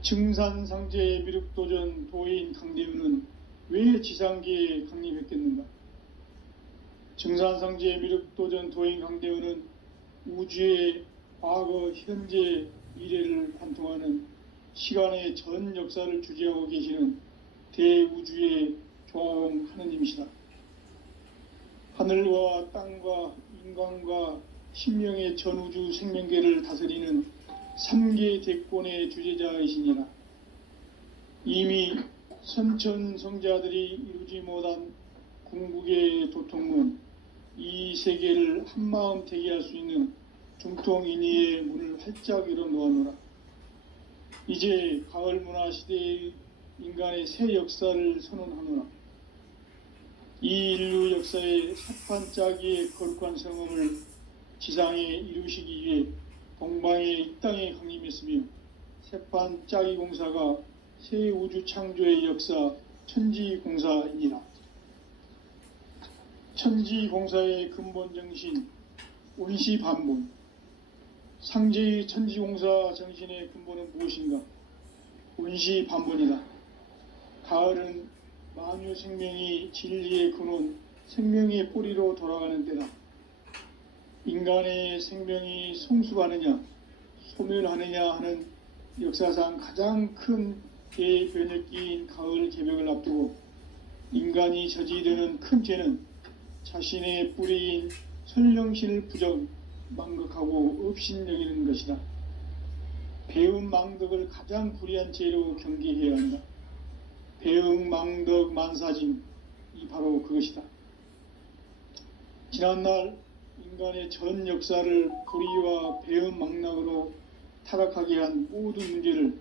증산상제 미륵도전 도인 강대우는 왜 지상계에 강림했겠는가? 증산상제 미륵도전 도인 강대우는 우주의 과거, 현재, 미래를 관통하는 시간의 전 역사를 주재하고 계시는 대우주의 조화원 하느님이시다. 하늘과 땅과 인간과 신명의 전우주 생명계를 다스리는 3계 대권의 주재자이시니라. 이미 선천성자들이 이루지 못한 궁극의 도통문, 이 세계를 한마음 대기할 수 있는 중통인의의 문을 활짝 열어놓아노라. 이제 가을 문화 시대의 인간의 새 역사를 선언하노라. 이 인류 역사의 새판짜기의 거룩한 성음을 지상에 이루시기 위해 동방의 이 땅에 강림했으며 새판짜기 공사가 새 우주 창조의 역사 천지공사이니라. 천지공사의 근본 정신 온시반본. 상제의 천지공사 정신의 근본은 무엇인가? 온시반본이다. 가을은 만유 생명이 진리의 근원, 생명의 뿌리로 돌아가는 때다. 인간의 생명이 성숙하느냐, 소멸하느냐 하는 역사상 가장 큰 대변혁기인 가을 개벽을 앞두고 인간이 저지르는 큰 죄는 자신의 뿌리인 설령실 부정, 망극하고 업신여기는 것이다. 배음 망덕을 가장 불의한 죄로 경계해야 한다. 배응 망덕 만사진, 이 바로 그것이다. 지난날 인간의 전 역사를 불의와 배음 망락으로 타락하게 한 모든 문제를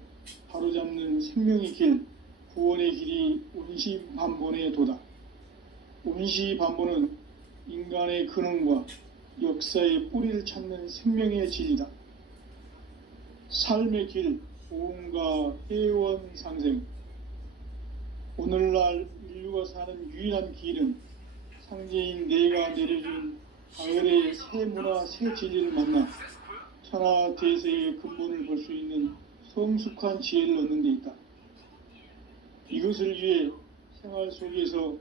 바로잡는 생명의 길, 구원의 길이 온시반본의 도다. 온시반본은 인간의 근원과 역사의 뿌리를 찾는 생명의 진리다. 삶의 길, 보험과 회원 상생. 오늘날 인류가 사는 유일한 길은 상제인 내가 내려준 가을의 새 문화, 새 진리를 만나 천하 대세의 근본을 볼 수 있는 성숙한 지혜를 얻는 데 있다. 이것을 위해 생활 속에서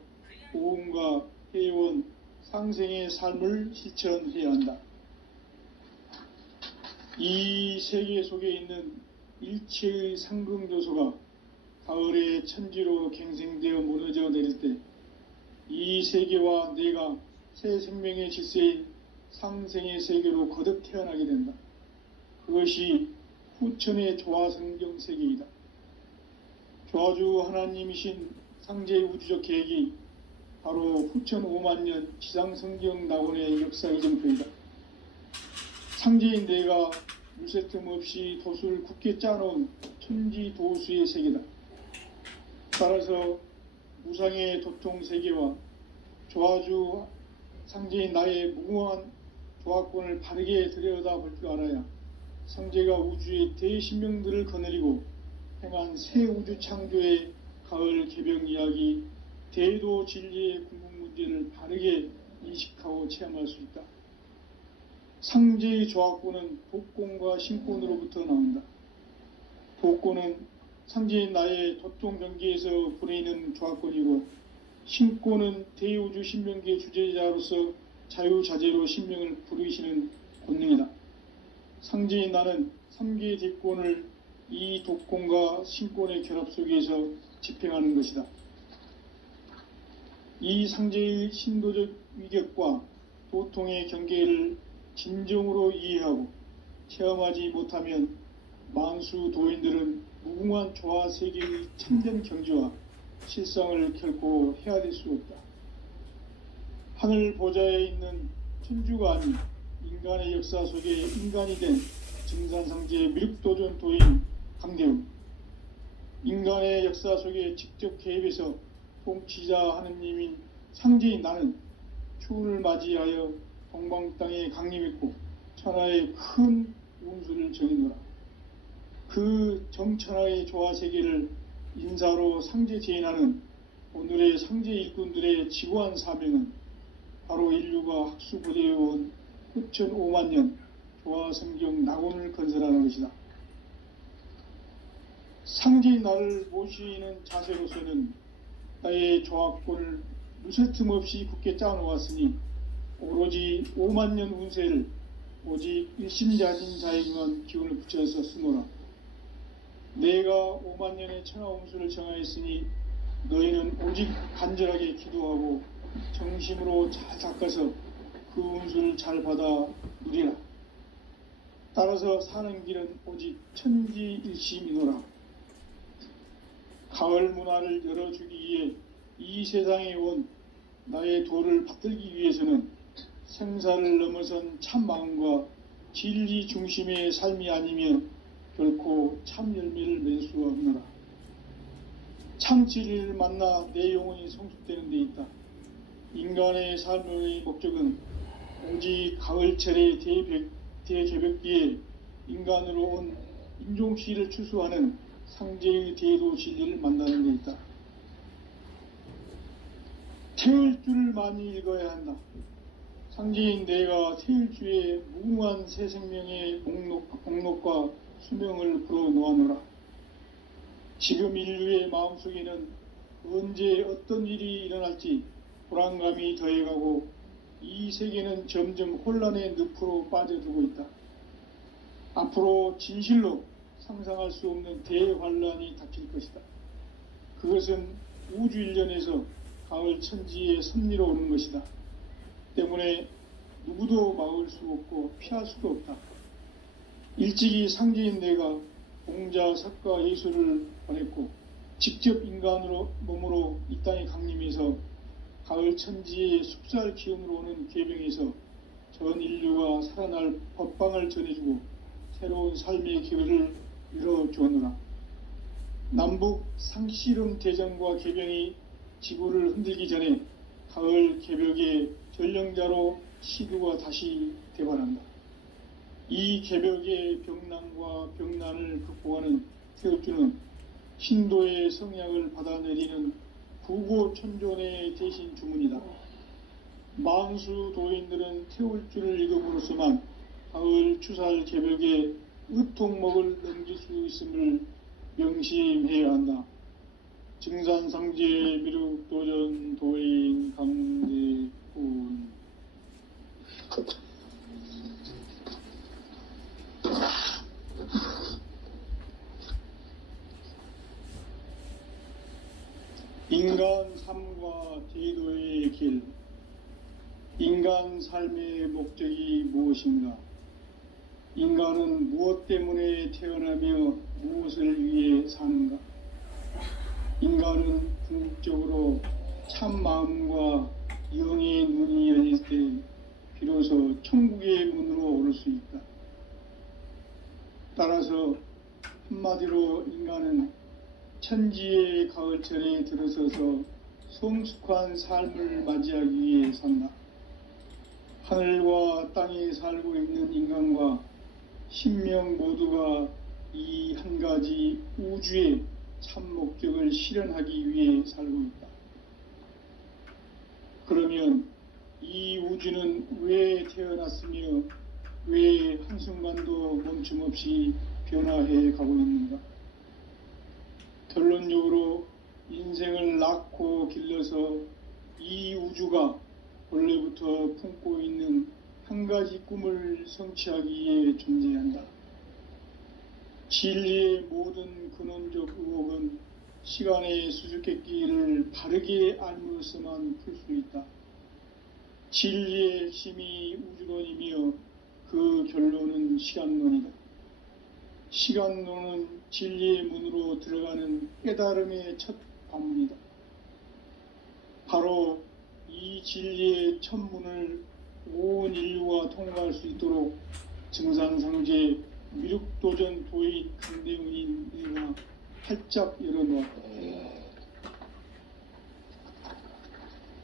보험과 회원, 상생의 삶을 실천해야 한다. 이 세계 속에 있는 일체의 상승조소가 가을의 천지로 갱생되어 무너져 내릴 때 이 세계와 내가 새 생명의 질서인 상생의 세계로 거듭 태어나게 된다. 그것이 후천의 조화성경 세계이다. 조화주 하나님이신 상제의 우주적 계획이 바로 후천 5만년 지상성경 낙원의 역사 이정표이다. 상제인 내가 무새 틈 없이 돛을 굳게 짜놓은 천지도수의 세계다. 따라서 무상의 도통 세계와 조화주 상제인 나의 무궁한 조화권을 바르게 들여다볼 줄 알아야 상제가 우주의 대신명들을 거느리고 행한 새 우주 창조의 가을 개병 이야기, 대도 진리의 궁극 문제를 바르게 인식하고 체험할 수 있다. 상제의 조화권은 복권과 신권으로부터 나온다. 복권은 상제인 나의 도통 경계에서 보내는 조화권이고, 신권은 대우주 신명기의 주제자로서 자유자재로 신명을 부르시는 권능이다. 상제인 나는 3개의 대권을 이 독권과 신권의 결합 속에서 집행하는 것이다. 이 상제의 신도적 위격과 도통의 경계를 진정으로 이해하고 체험하지 못하면 만수 도인들은 무궁한 조화 세계의 참된 경지와 실상을 결코 헤아릴 수 없다. 하늘 보좌에 있는 천주가 아닌 인간의 역사 속에 인간이 된 증산상제의 미륵도전 도인 강대웅, 인간의 역사 속에 직접 개입해서 통치자 하느님인 상제인 나는 추운을 맞이하여 동방 땅에 강림했고 천하의 큰 운수를 정해노라. 그 정천하의 조화 세계를 인사로 상제 제인하는 오늘의 상제 일꾼들의 지고한 사명은 바로 인류가 학수고대해온 후천 5만 년 조화 성경 낙원을 건설하는 것이다. 상제인 나를 모시는 자세로서는 나의 조화권을 무새 틈 없이 굳게 짜놓았으니 오로지 5만 년 운세를 오직 일심자진 자에게만 기운을 붙여서 쓰노라. 내가 5만 년의 천하 운수를 정하였으니 너희는 오직 간절하게 기도하고 정심으로 잘 닦아서 그 운수를 잘 받아 누리라. 따라서 사는 길은 오직 천지일심이노라. 가을 문화를 열어주기 위해 이 세상에 온 나의 도를 받들기 위해서는 생사를 넘어선 참 마음과 진리 중심의 삶이 아니면 결코 참 열매를 맺을 수가 없노라. 참 진리를 만나 내 영혼이 성숙되는 데 있다. 인간의 삶의 목적은 오직 가을철의 대개벽기에 인간으로 온 인종시를 추수하는 상제의 대도 진리를 만나는 데 있다. 태을주를 많이 읽어야 한다. 상제인 내가 태을주의 무궁한 새 생명의 목록과 수명을 불어놓아노라. 지금 인류의 마음속에는 언제 어떤 일이 일어날지 불안감이 더해가고 이 세계는 점점 혼란의 늪으로 빠져들고 있다. 앞으로 진실로 상상할 수 없는 대환란이 닥칠 것이다. 그것은 우주 일련에서 가을 천지의 섭리로 오는 것이다. 때문에 누구도 막을 수 없고 피할 수도 없다. 일찍이 상제인 내가 공자, 석가, 예수를 보냈고 직접 인간으로 몸으로 이 땅에 강림해서 가을 천지의 숲살 기운으로 오는 계병에서 전 인류가 살아날 법방을 전해주고 새로운 삶의 기회를 열어주었노라. 남북 상씨름 대전과 계병이 지구를 흔들기 전에 가을 개벽의 전령자로 시두가 다시 대발한다. 이 개벽의 병난과 병난을 극복하는 태엽주는 신도의 성약을 받아내리는 구고천존의 대신 주문이다. 만수 도인들은 태울주를 읽음으로써만 가을 추살 개벽의 의통목을 넘길 수 있음을 명심해야 한다. 증산상제 미륵도전 도인 강대훈. 인간 삶과 제도의 길. 인간 삶의 목적이 무엇인가? 인간은 무엇 때문에 태어나며 무엇을 위해 사는가? 인간은 궁극적으로 참 마음과 영의 눈이 열릴 때 비로소 천국의 문으로 오를 수 있다. 따라서 한마디로 인간은 천지의 가을철에 들어서서 성숙한 삶을 맞이하기 위해 산다. 하늘과 땅에 살고 있는 인간과 신명 모두가 이 한 가지 우주의 참 목적을 실현하기 위해 살고 있다. 그러면 이 우주는 왜 태어났으며 왜 한순간도 멈춤 없이 변화해 가고 있는가? 결론적으로 인생을 낳고 길러서 이 우주가 원래부터 품고 있는 한 가지 꿈을 성취하기 위해 존재한다. 진리의 모든 근원적 의혹은 시간의 수수께끼를 바르게 알므로서만 풀 수 있다. 진리의 핵심이 우주론이며 그 결론은 시간론이다. 시간론은 진리의 문으로 들어가는 깨달음의 첫 관문이다. 바로 이 진리의 첫 문을 온 인류가 통과할 수 있도록 증산상제 미륵도전 도인 강대훈인 내가 활짝 열어놓았다.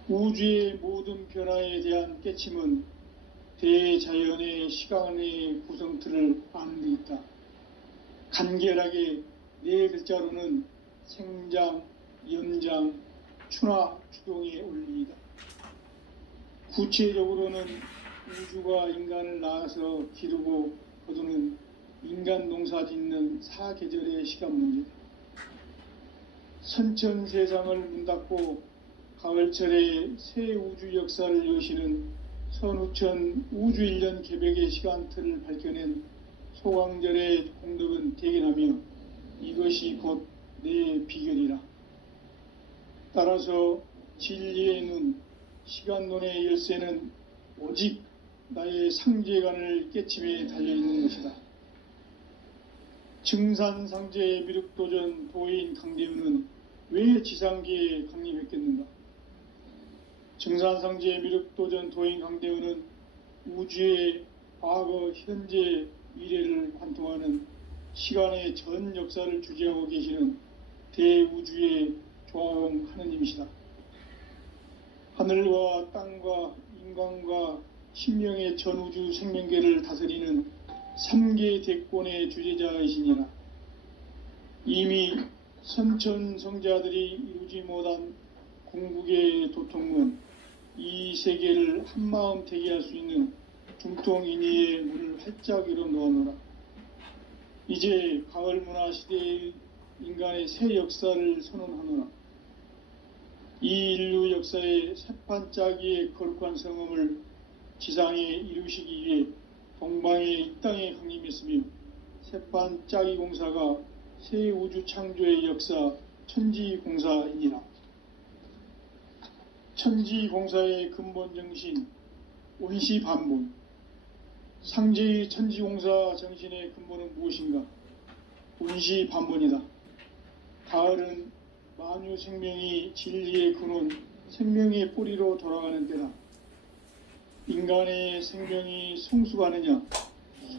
우주의 모든 변화에 대한 깨침은 대자연의 시간의 구성틀을 아는 데 있다. 간결하게 네 글자로는 생장, 연장, 추나 추동의 원리이다. 구체적으로는 우주가 인간을 낳아서 기르고 거두는 인간 농사 짓는 사계절의 시간 문제다. 선천 세상을 문 닫고 가을철에 새 우주 역사를 여시는 선우천 우주 1년 개백의 시간틀을 밝혀낸 소강절의 공덕은 대견하며 이것이 곧 내 비결이라. 따라서 진리의 눈, 시간론의 열쇠는 오직 나의 상제관을 깨침에 달려있는 것이다. 증산상제의 미륵도전 도인 강대훈은 왜 지상계에 강림했겠는가? 증산상제의 미륵도전 도인 강대훈은 우주의 과거, 현재, 미래를 관통하는 시간의 전 역사를 주재하고 계시는 대우주의 조화용 하느님이시다. 하늘과 땅과 인간과 신명의 전우주 생명계를 다스리는 3계 대권의 주재자이시니라. 이미 선천성자들이 이루지 못한 궁극의 도통은 이 세계를 한마음 되게 할 수 있는 중통인의의 문을 활짝 열어 놓아노라. 이제 가을 문화 시대의 인간의 새 역사를 선언하노라. 이 인류 역사의 새판 짜기의 거룩한 성음을 지상에 이루시기 위해 동방에 이 땅에 강림했으며 새판 짜기 공사가 새 우주 창조의 역사 천지공사이니라. 천지공사의 근본 정신 온시반본. 상제의 천지공사 정신의 근본은 무엇인가? 온시반본이다. 가을은 만유 생명이 진리의 근원, 생명의 뿌리로 돌아가는 때다. 인간의 생명이 성숙하느냐,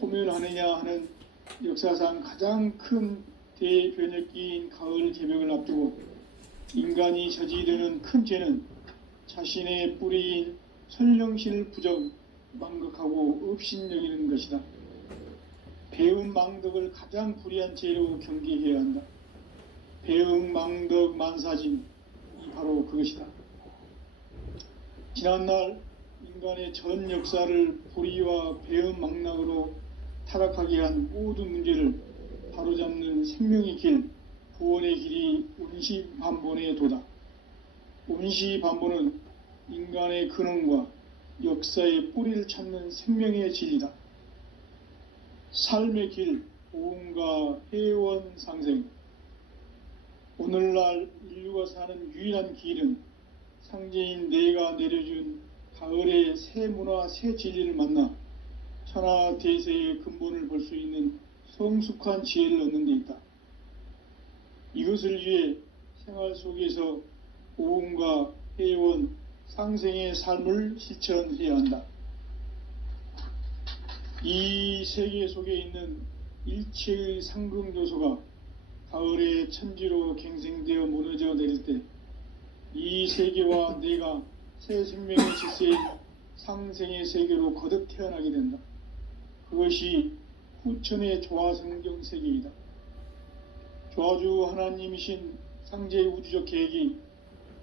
소멸하느냐 하는 역사상 가장 큰 대변혁기인 가을 개벽을 앞두고 인간이 저지르는 큰 죄는 자신의 뿌리인 선령실 부정, 망극하고 업신여기는 것이다. 배움 망덕을 가장 불의한 죄로 경계해야 한다. 배움 망덕 만사진, 이 바로 그것이다. 지난날 인간의 전 역사를 불의와 배움 망락으로 타락하게 한 모든 문제를 바로잡는 생명의 길, 구원의 길이 온시반본의 도다. 온시반본은 인간의 근원과 역사의 뿌리를 찾는 생명의 진리다. 삶의 길, 보험과 회원 상생. 오늘날 인류가 사는 유일한 길은 상제인 내가 내려준 가을의 새 문화, 새 진리를 만나 천하 대세의 근본을 볼 수 있는 성숙한 지혜를 얻는 데 있다. 이것을 위해 생활 속에서 보험과 회원, 상생의 삶을 실천해야 한다. 이 세계 속에 있는 일체의 상금교소가 가을의 천지로 갱생되어 무너져 내릴 때 이 세계와 내가 새 생명의 질서인 상생의 세계로 거듭 태어나게 된다. 그것이 후천의 조화성경 세계이다. 조화주 하나님이신 상제의 우주적 계획이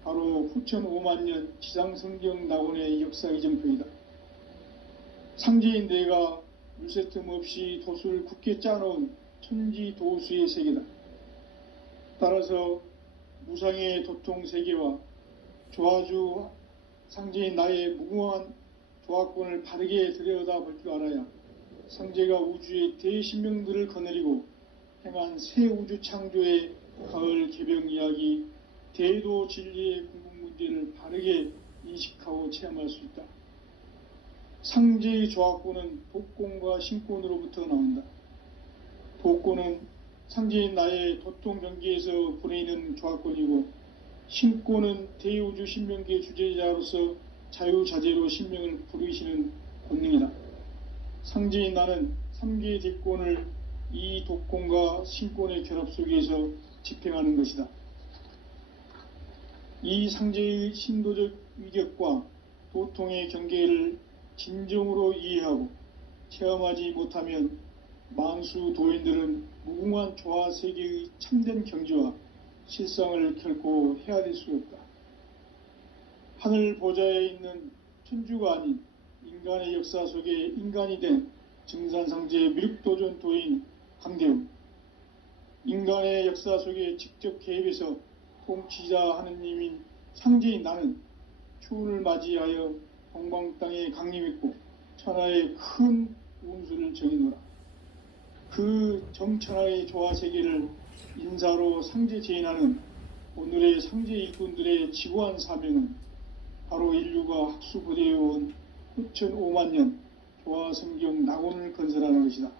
바로 후천 5만 년 지상성경 낙원의 역사의 정표이다. 상제인 내가 물새 틈 없이 도수를 굳게 짜놓은 천지 도수의 세계다. 따라서 무상의 도통 세계와 조화주 상제인 나의 무궁한 조화권을 바르게 들여다볼 줄 알아야 상제가 우주의 대신명들을 거느리고 행한 새 우주 창조의 가을 개병 이야기, 대도 진리의 궁극 문제를 바르게 인식하고 체험할 수 있다. 상제의 조화권은 독권과 신권으로부터 나온다. 독권은 상제인 나의 도통 경계에서 보내는 조화권이고, 신권은 대우주 신명계의 주제자로서 자유자재로 신명을 부르시는 권능이다. 상제인 나는 3개의 대권을 이 독권과 신권의 결합 속에서 집행하는 것이다. 이 상제의 신도적 위격과 도통의 경계를 진정으로 이해하고 체험하지 못하면 만수 도인들은 무궁한 조화 세계의 참된 경지와 실상을 결코 헤아릴 수 없다. 하늘 보좌에 있는 천주가 아닌 인간의 역사 속에 인간이 된 증산상제의 미륵도전 도인 강대우, 인간의 역사 속에 직접 개입해서 통치자 하느님인 상제인 나는 추운을 맞이하여 동방 땅에 강림했고 천하의 큰 운수를 정해노라. 그 정천하의 조화 세계를 인사로 상제 제인하는 오늘의 상제 일꾼들의 지고한 사명은 바로 인류가 학수고대해온 후천 5만 년 조화 성경 낙원을 건설하는 것이다.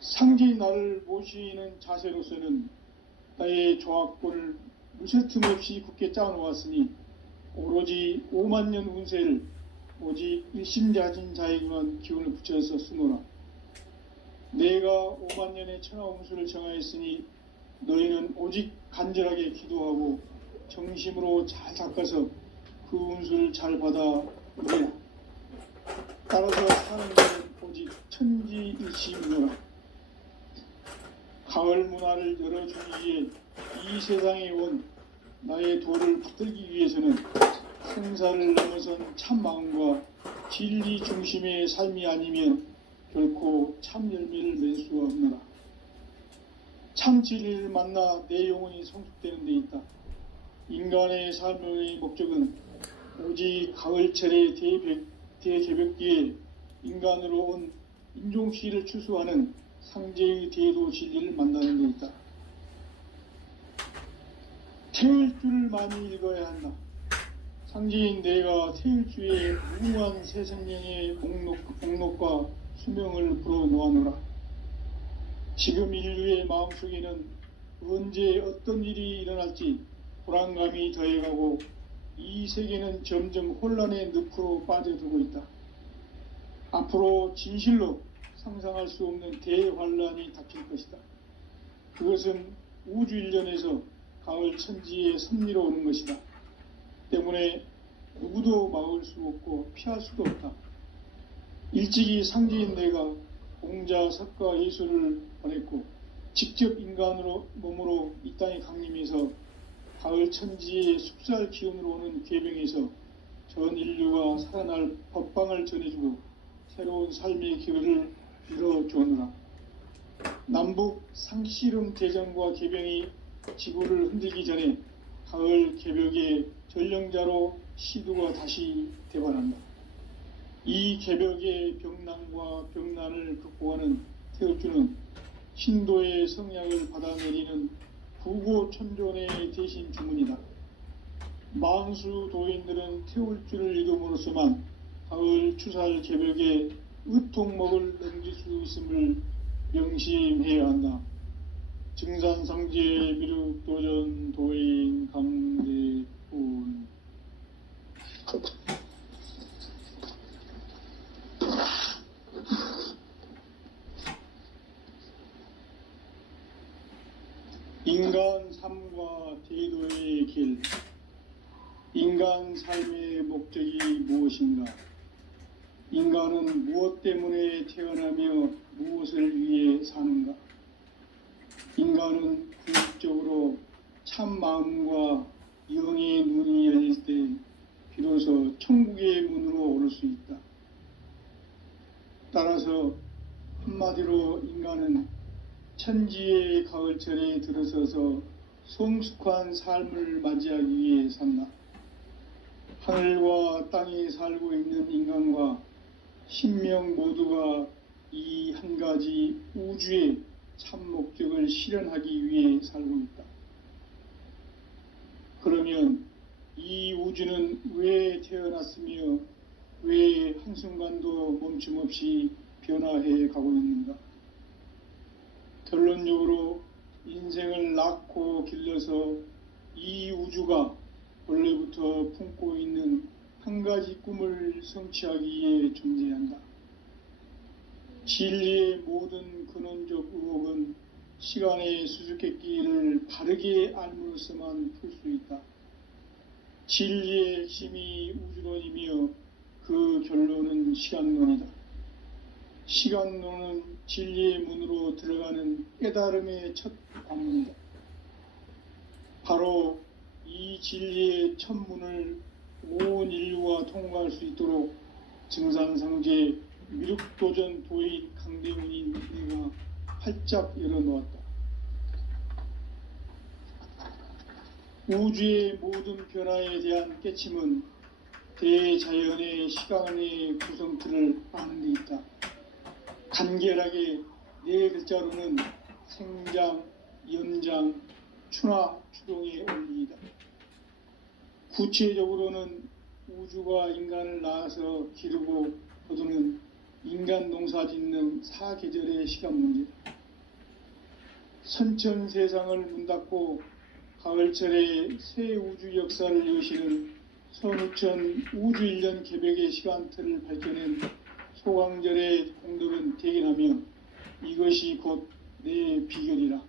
상제인 나를 모시는 자세로서는 나의 조화권을 무쇠 틈 없이 굳게 짜놓았으니 오로지 5만 년 운세를 오직 일심자진 자에게만 기운을 붙여서 쓰노라. 내가 5만 년의 천하 운수를 정하였으니 너희는 오직 간절하게 기도하고 정심으로 잘 닦아서 그 운수를 잘 받아 누리라. 따라서 사는 것은 오직 천지일심이노라. 가을 문화를 열어주기 위해 이 세상에 온 나의 도를 붙들기 위해서는 생사를 넘어선 참 마음과 진리 중심의 삶이 아니면 결코 참 열매를 맺을 수가 없노라. 참 진리를 만나 내 영혼이 성숙되는 데 있다. 인간의 삶의 목적은 오직 가을철의 대개벽기에 인간으로 온 인종시를 추수하는 상제의 대도 진리를 만나는 데 있다. 태일주를 많이 읽어야 한다. 상제인 내가 태일주의 무궁한 새 생명의 목록과 수명을 불어놓아노라. 지금 인류의 마음속에는 언제 어떤 일이 일어날지 불안감이 더해가고 이 세계는 점점 혼란의 늪으로 빠져들고 있다. 앞으로 진실로 상상할 수 없는 대환란이 닥칠 것이다. 그것은 우주 일련에서 가을 천지의 섭리로 오는 것이다. 때문에 누구도 막을 수 없고 피할 수도 없다. 일찍이 상제인 내가 공자, 석가, 예수를 보냈고 직접 인간으로 몸으로 이 땅에 강림해서 가을 천지의 숲살 기운으로 오는 계병에서 전 인류가 살아날 법방을 전해주고 새로운 삶의 기회를 이뤄주느라. 남북 상씨름 대전과 계병이 지구를 흔들기 전에 가을 개벽의 전령자로 시두가 다시 대관한다. 이 개벽의 병난과 병난을 극복하는 태울주는 신도의 성약을 받아내리는 구고천존의 대신 주문이다. 만수 도인들은 태울주를 읽음으로써만 가을 추살 개벽의 의통목을 넘길 수 있음을 명심해야 한다. 증산상제 미륵도전 도인 강대훈. 인간 삶과 대도의 길, 인간 삶의 목적이 무엇인가? 인간은 무엇 때문에 태어나며 무엇을 위해 사는가? 인간은 궁극적으로 참 마음과 영의 눈이 열릴 때 비로소 천국의 문으로 오를 수 있다. 따라서 한마디로 인간은 천지의 가을철에 들어서서 성숙한 삶을 맞이하기 위해 산다. 하늘과 땅에 살고 있는 인간과 신명 모두가 이 한 가지 우주의 참 목적을 실현하기 위해 살고 있다. 그러면 이 우주는 왜 태어났으며 왜 한순간도 멈춤 없이 변화해 가고 있는가? 결론적으로 인생을 낳고 길러서 이 우주가 원래부터 품고 있는 한 가지 꿈을 성취하기 위해 존재한다. 진리의 모든 근원적 의혹은 시간의 수수께끼를 바르게 알므로써만 풀 수 있다. 진리의 핵심이 우주론이며 그 결론은 시간론이다. 시간론은 진리의 문으로 들어가는 깨달음의 첫 관문이다. 바로 이 진리의 첫 문을 온 인류가 통과할 수 있도록 증산상제 미륵도전 도인 강대훈인 내가 활짝 열어놓았다. 우주의 모든 변화에 대한 깨침은 대자연의 시간의 구성틀을 아는 데 있다. 간결하게 네 글자로는 생장, 연장, 추나 추동의 원리이다. 구체적으로는 우주가 인간을 낳아서 기르고 거두는 인간 농사 짓는 사계절의 시간 문제다. 선천 세상을 문 닫고 가을철에 새 우주 역사를 여시는 선우천 우주 1년 개벽의 시간틀을 밝혀낸 소강절의 공덕은 대견하며 이것이 곧 내 비결이라.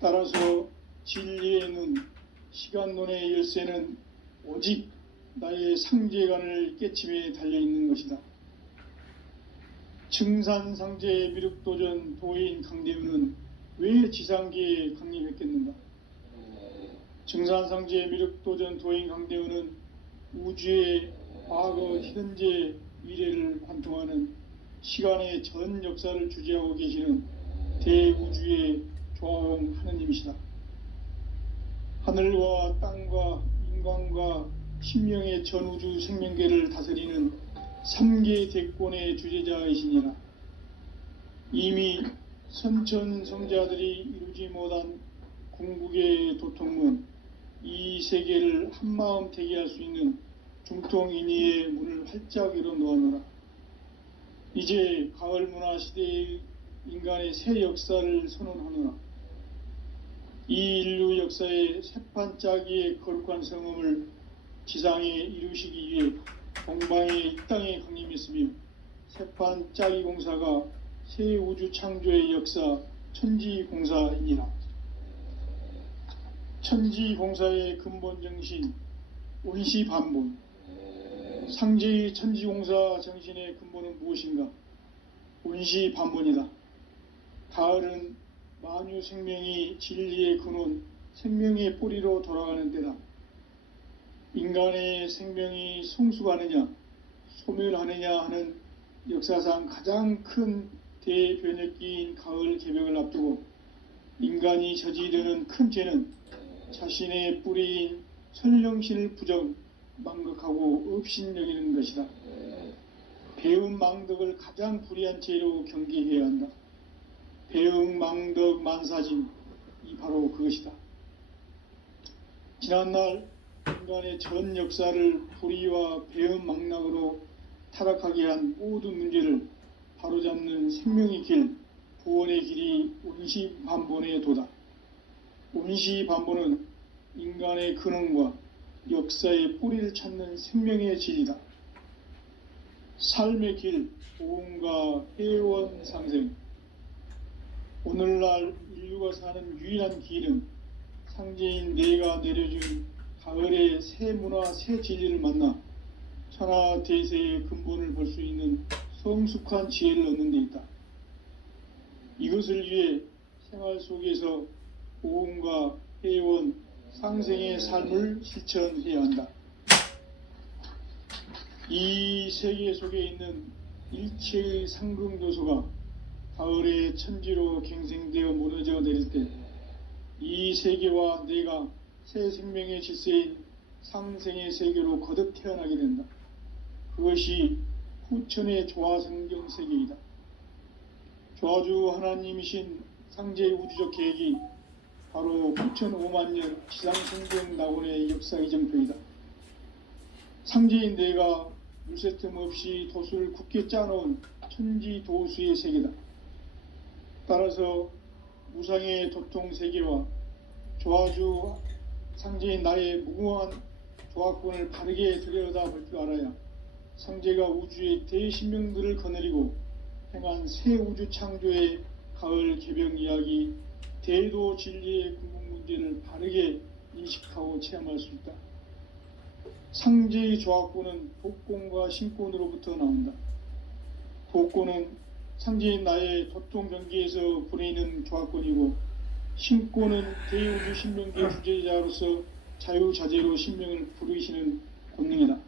따라서 진리의 눈, 시간론의 열쇠는 오직 나의 상제관을 깨침에 달려있는 것이다. 증산상제 미륵도전 도인 강대훈은 왜 지상계에 강림했겠는가? 증산상제 미륵도전 도인 강대훈은 우주의 과거, 현재, 미래를 관통하는 시간의 전 역사를 주재하고 계시는 대우주의 조화원 하느님이시다. 하늘과 땅과 인간과 신명의 전우주 생명계를 다스리는 3계 대권의 주재자이시니라. 이미 선천성자들이 이루지 못한 궁극의 도통문, 이 세계를 한마음 대기할 수 있는 중통인의의 문을 활짝 열어놓았노라. 이제 가을 문화 시대의 인간의 새 역사를 선언하노라. 이 인류 역사의 새판짜기의 거룩한 성음을 지상에 이루시기 위해 동방의 이 땅에 강림했으며 새판짜기 공사가 새 우주 창조의 역사 천지공사이니라. 천지공사의 근본 정신 원시반본, 상제의 천지공사 정신의 근본은 무엇인가? 원시반본이다. 가을은 만유 생명이 진리의 근원, 생명의 뿌리로 돌아가는 때다. 인간의 생명이 성숙하느냐, 소멸하느냐 하는 역사상 가장 큰 대변혁기인 가을 개벽을 앞두고 인간이 저지르는 큰 죄는 자신의 뿌리인 선령신을 부정, 망극하고 업신여기는 것이다. 배움 망덕을 가장 불의한 죄로 경계해야 한다. 배움 망덕 만사진, 이 바로 그것이다. 지난날 인간의 전 역사를 불의와 배움 망락으로 타락하게 한 모든 문제를 바로잡는 생명의 길, 구원의 길이 원시반본의 도다. 원시반본은 인간의 근원과 역사의 뿌리를 찾는 생명의 진리다. 삶의 길, 보험과 회원 상생. 오늘날 인류가 사는 유일한 길은 상제인 내가 내려준 가을의 새 문화, 새 진리를 만나 천하대세의 근본을 볼 수 있는 성숙한 지혜를 얻는 데 있다. 이것을 위해 생활 속에서 고음과 회원, 상생의 삶을 실천해야 한다. 이 세계 속에 있는 일체의 상금 요소가 가을의 천지로 갱생되어 무너져 내릴 때 이 세계와 내가 새 생명의 질서인 상생의 세계로 거듭 태어나게 된다. 그것이 후천의 조화성경 세계이다. 조화주 하나님이신 상제의 우주적 계획이 바로 후천 5만 년 지상성경 낙원의 역사 이정표이다. 상제인 내가 물새틈 없이 도수를 굳게 짜놓은 천지 도수의 세계다. 따라서 무상의 도통 세계와 조화주 상제인 나의 무궁한 조화권을 바르게 들여다볼 줄 알아야 상제가 우주의 대신명들을 거느리고 행한 새 우주 창조의 가을 개병 이야기, 대도 진리의 궁극 문제를 바르게 인식하고 체험할 수 있다. 상제의 조화권은 독권과 신권으로부터 나온다. 독권은 상제인 나의 도통 경계에서 보내는 조화권이고, 신권은 대우주 신명계 주제자로서 자유자재로 신명을 부르시는 권능이다.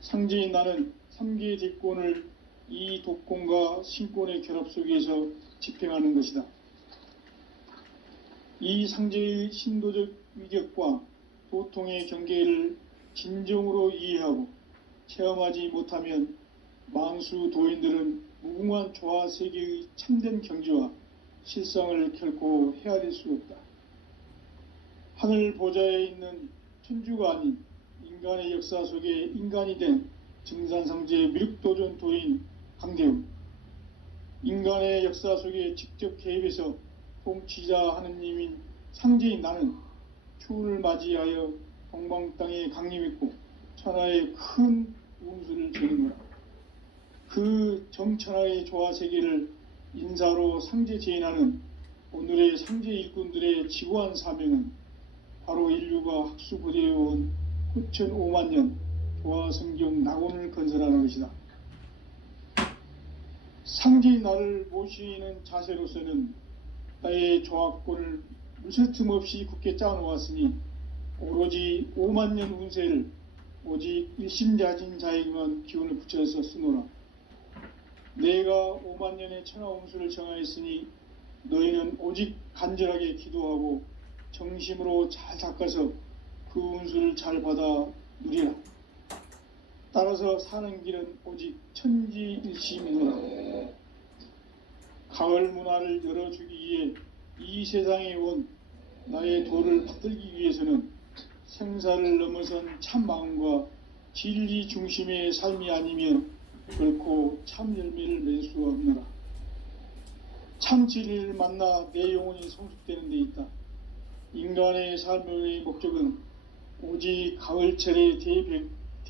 상제인 나는 3개의 뒷권을 이 독권과 신권의 결합 속에서 집행하는 것이다. 이 상제의 신도적 위격과 도통의 경계를 진정으로 이해하고 체험하지 못하면 만수 도인들은 무궁한 조화 세계의 참된 경지와 실상을 결코 헤아릴 수 없다. 하늘 보좌에 있는 천주가 아닌 인간의 역사 속에 인간이 된 증산상제의 미륵도전 도인 강대웅, 인간의 역사 속에 직접 개입해서 통치자 하느님인 상제인 나는 추운을 맞이하여 동방 땅에 강림했고 천하에 큰 운수를 주는구나. 그 정천하의 조화 세계를 인사로 상제 제인하는 오늘의 상제 일꾼들의 지고한 사명은 바로 인류가 학수부대해온 후천 5만 년 조화 성경 낙원을 건설하는 것이다. 상제인 나를 모시는 자세로서는 나의 조화권을 무쇠틈 없이 굳게 짜놓았으니 오로지 5만 년 운세를 오직 일심자진 자에게만 기운을 붙여서 쓰노라. 내가 5만 년의 천하 운수를 정하였으니 너희는 오직 간절하게 기도하고 정심으로 잘 닦아서 그 운수를 잘 받아 누리라. 따라서 사는 길은 오직 천지일심이노라. 가을 문화를 열어주기 위해 이 세상에 온 나의 도를 받들기 위해서는 생사를 넘어선 참 마음과 진리 중심의 삶이 아니면 결코 참 열매를 맺을 수가 없노라. 참 진리를 만나 내 영혼이 성숙되는 데 있다. 인간의 삶의 목적은 오직 가을철의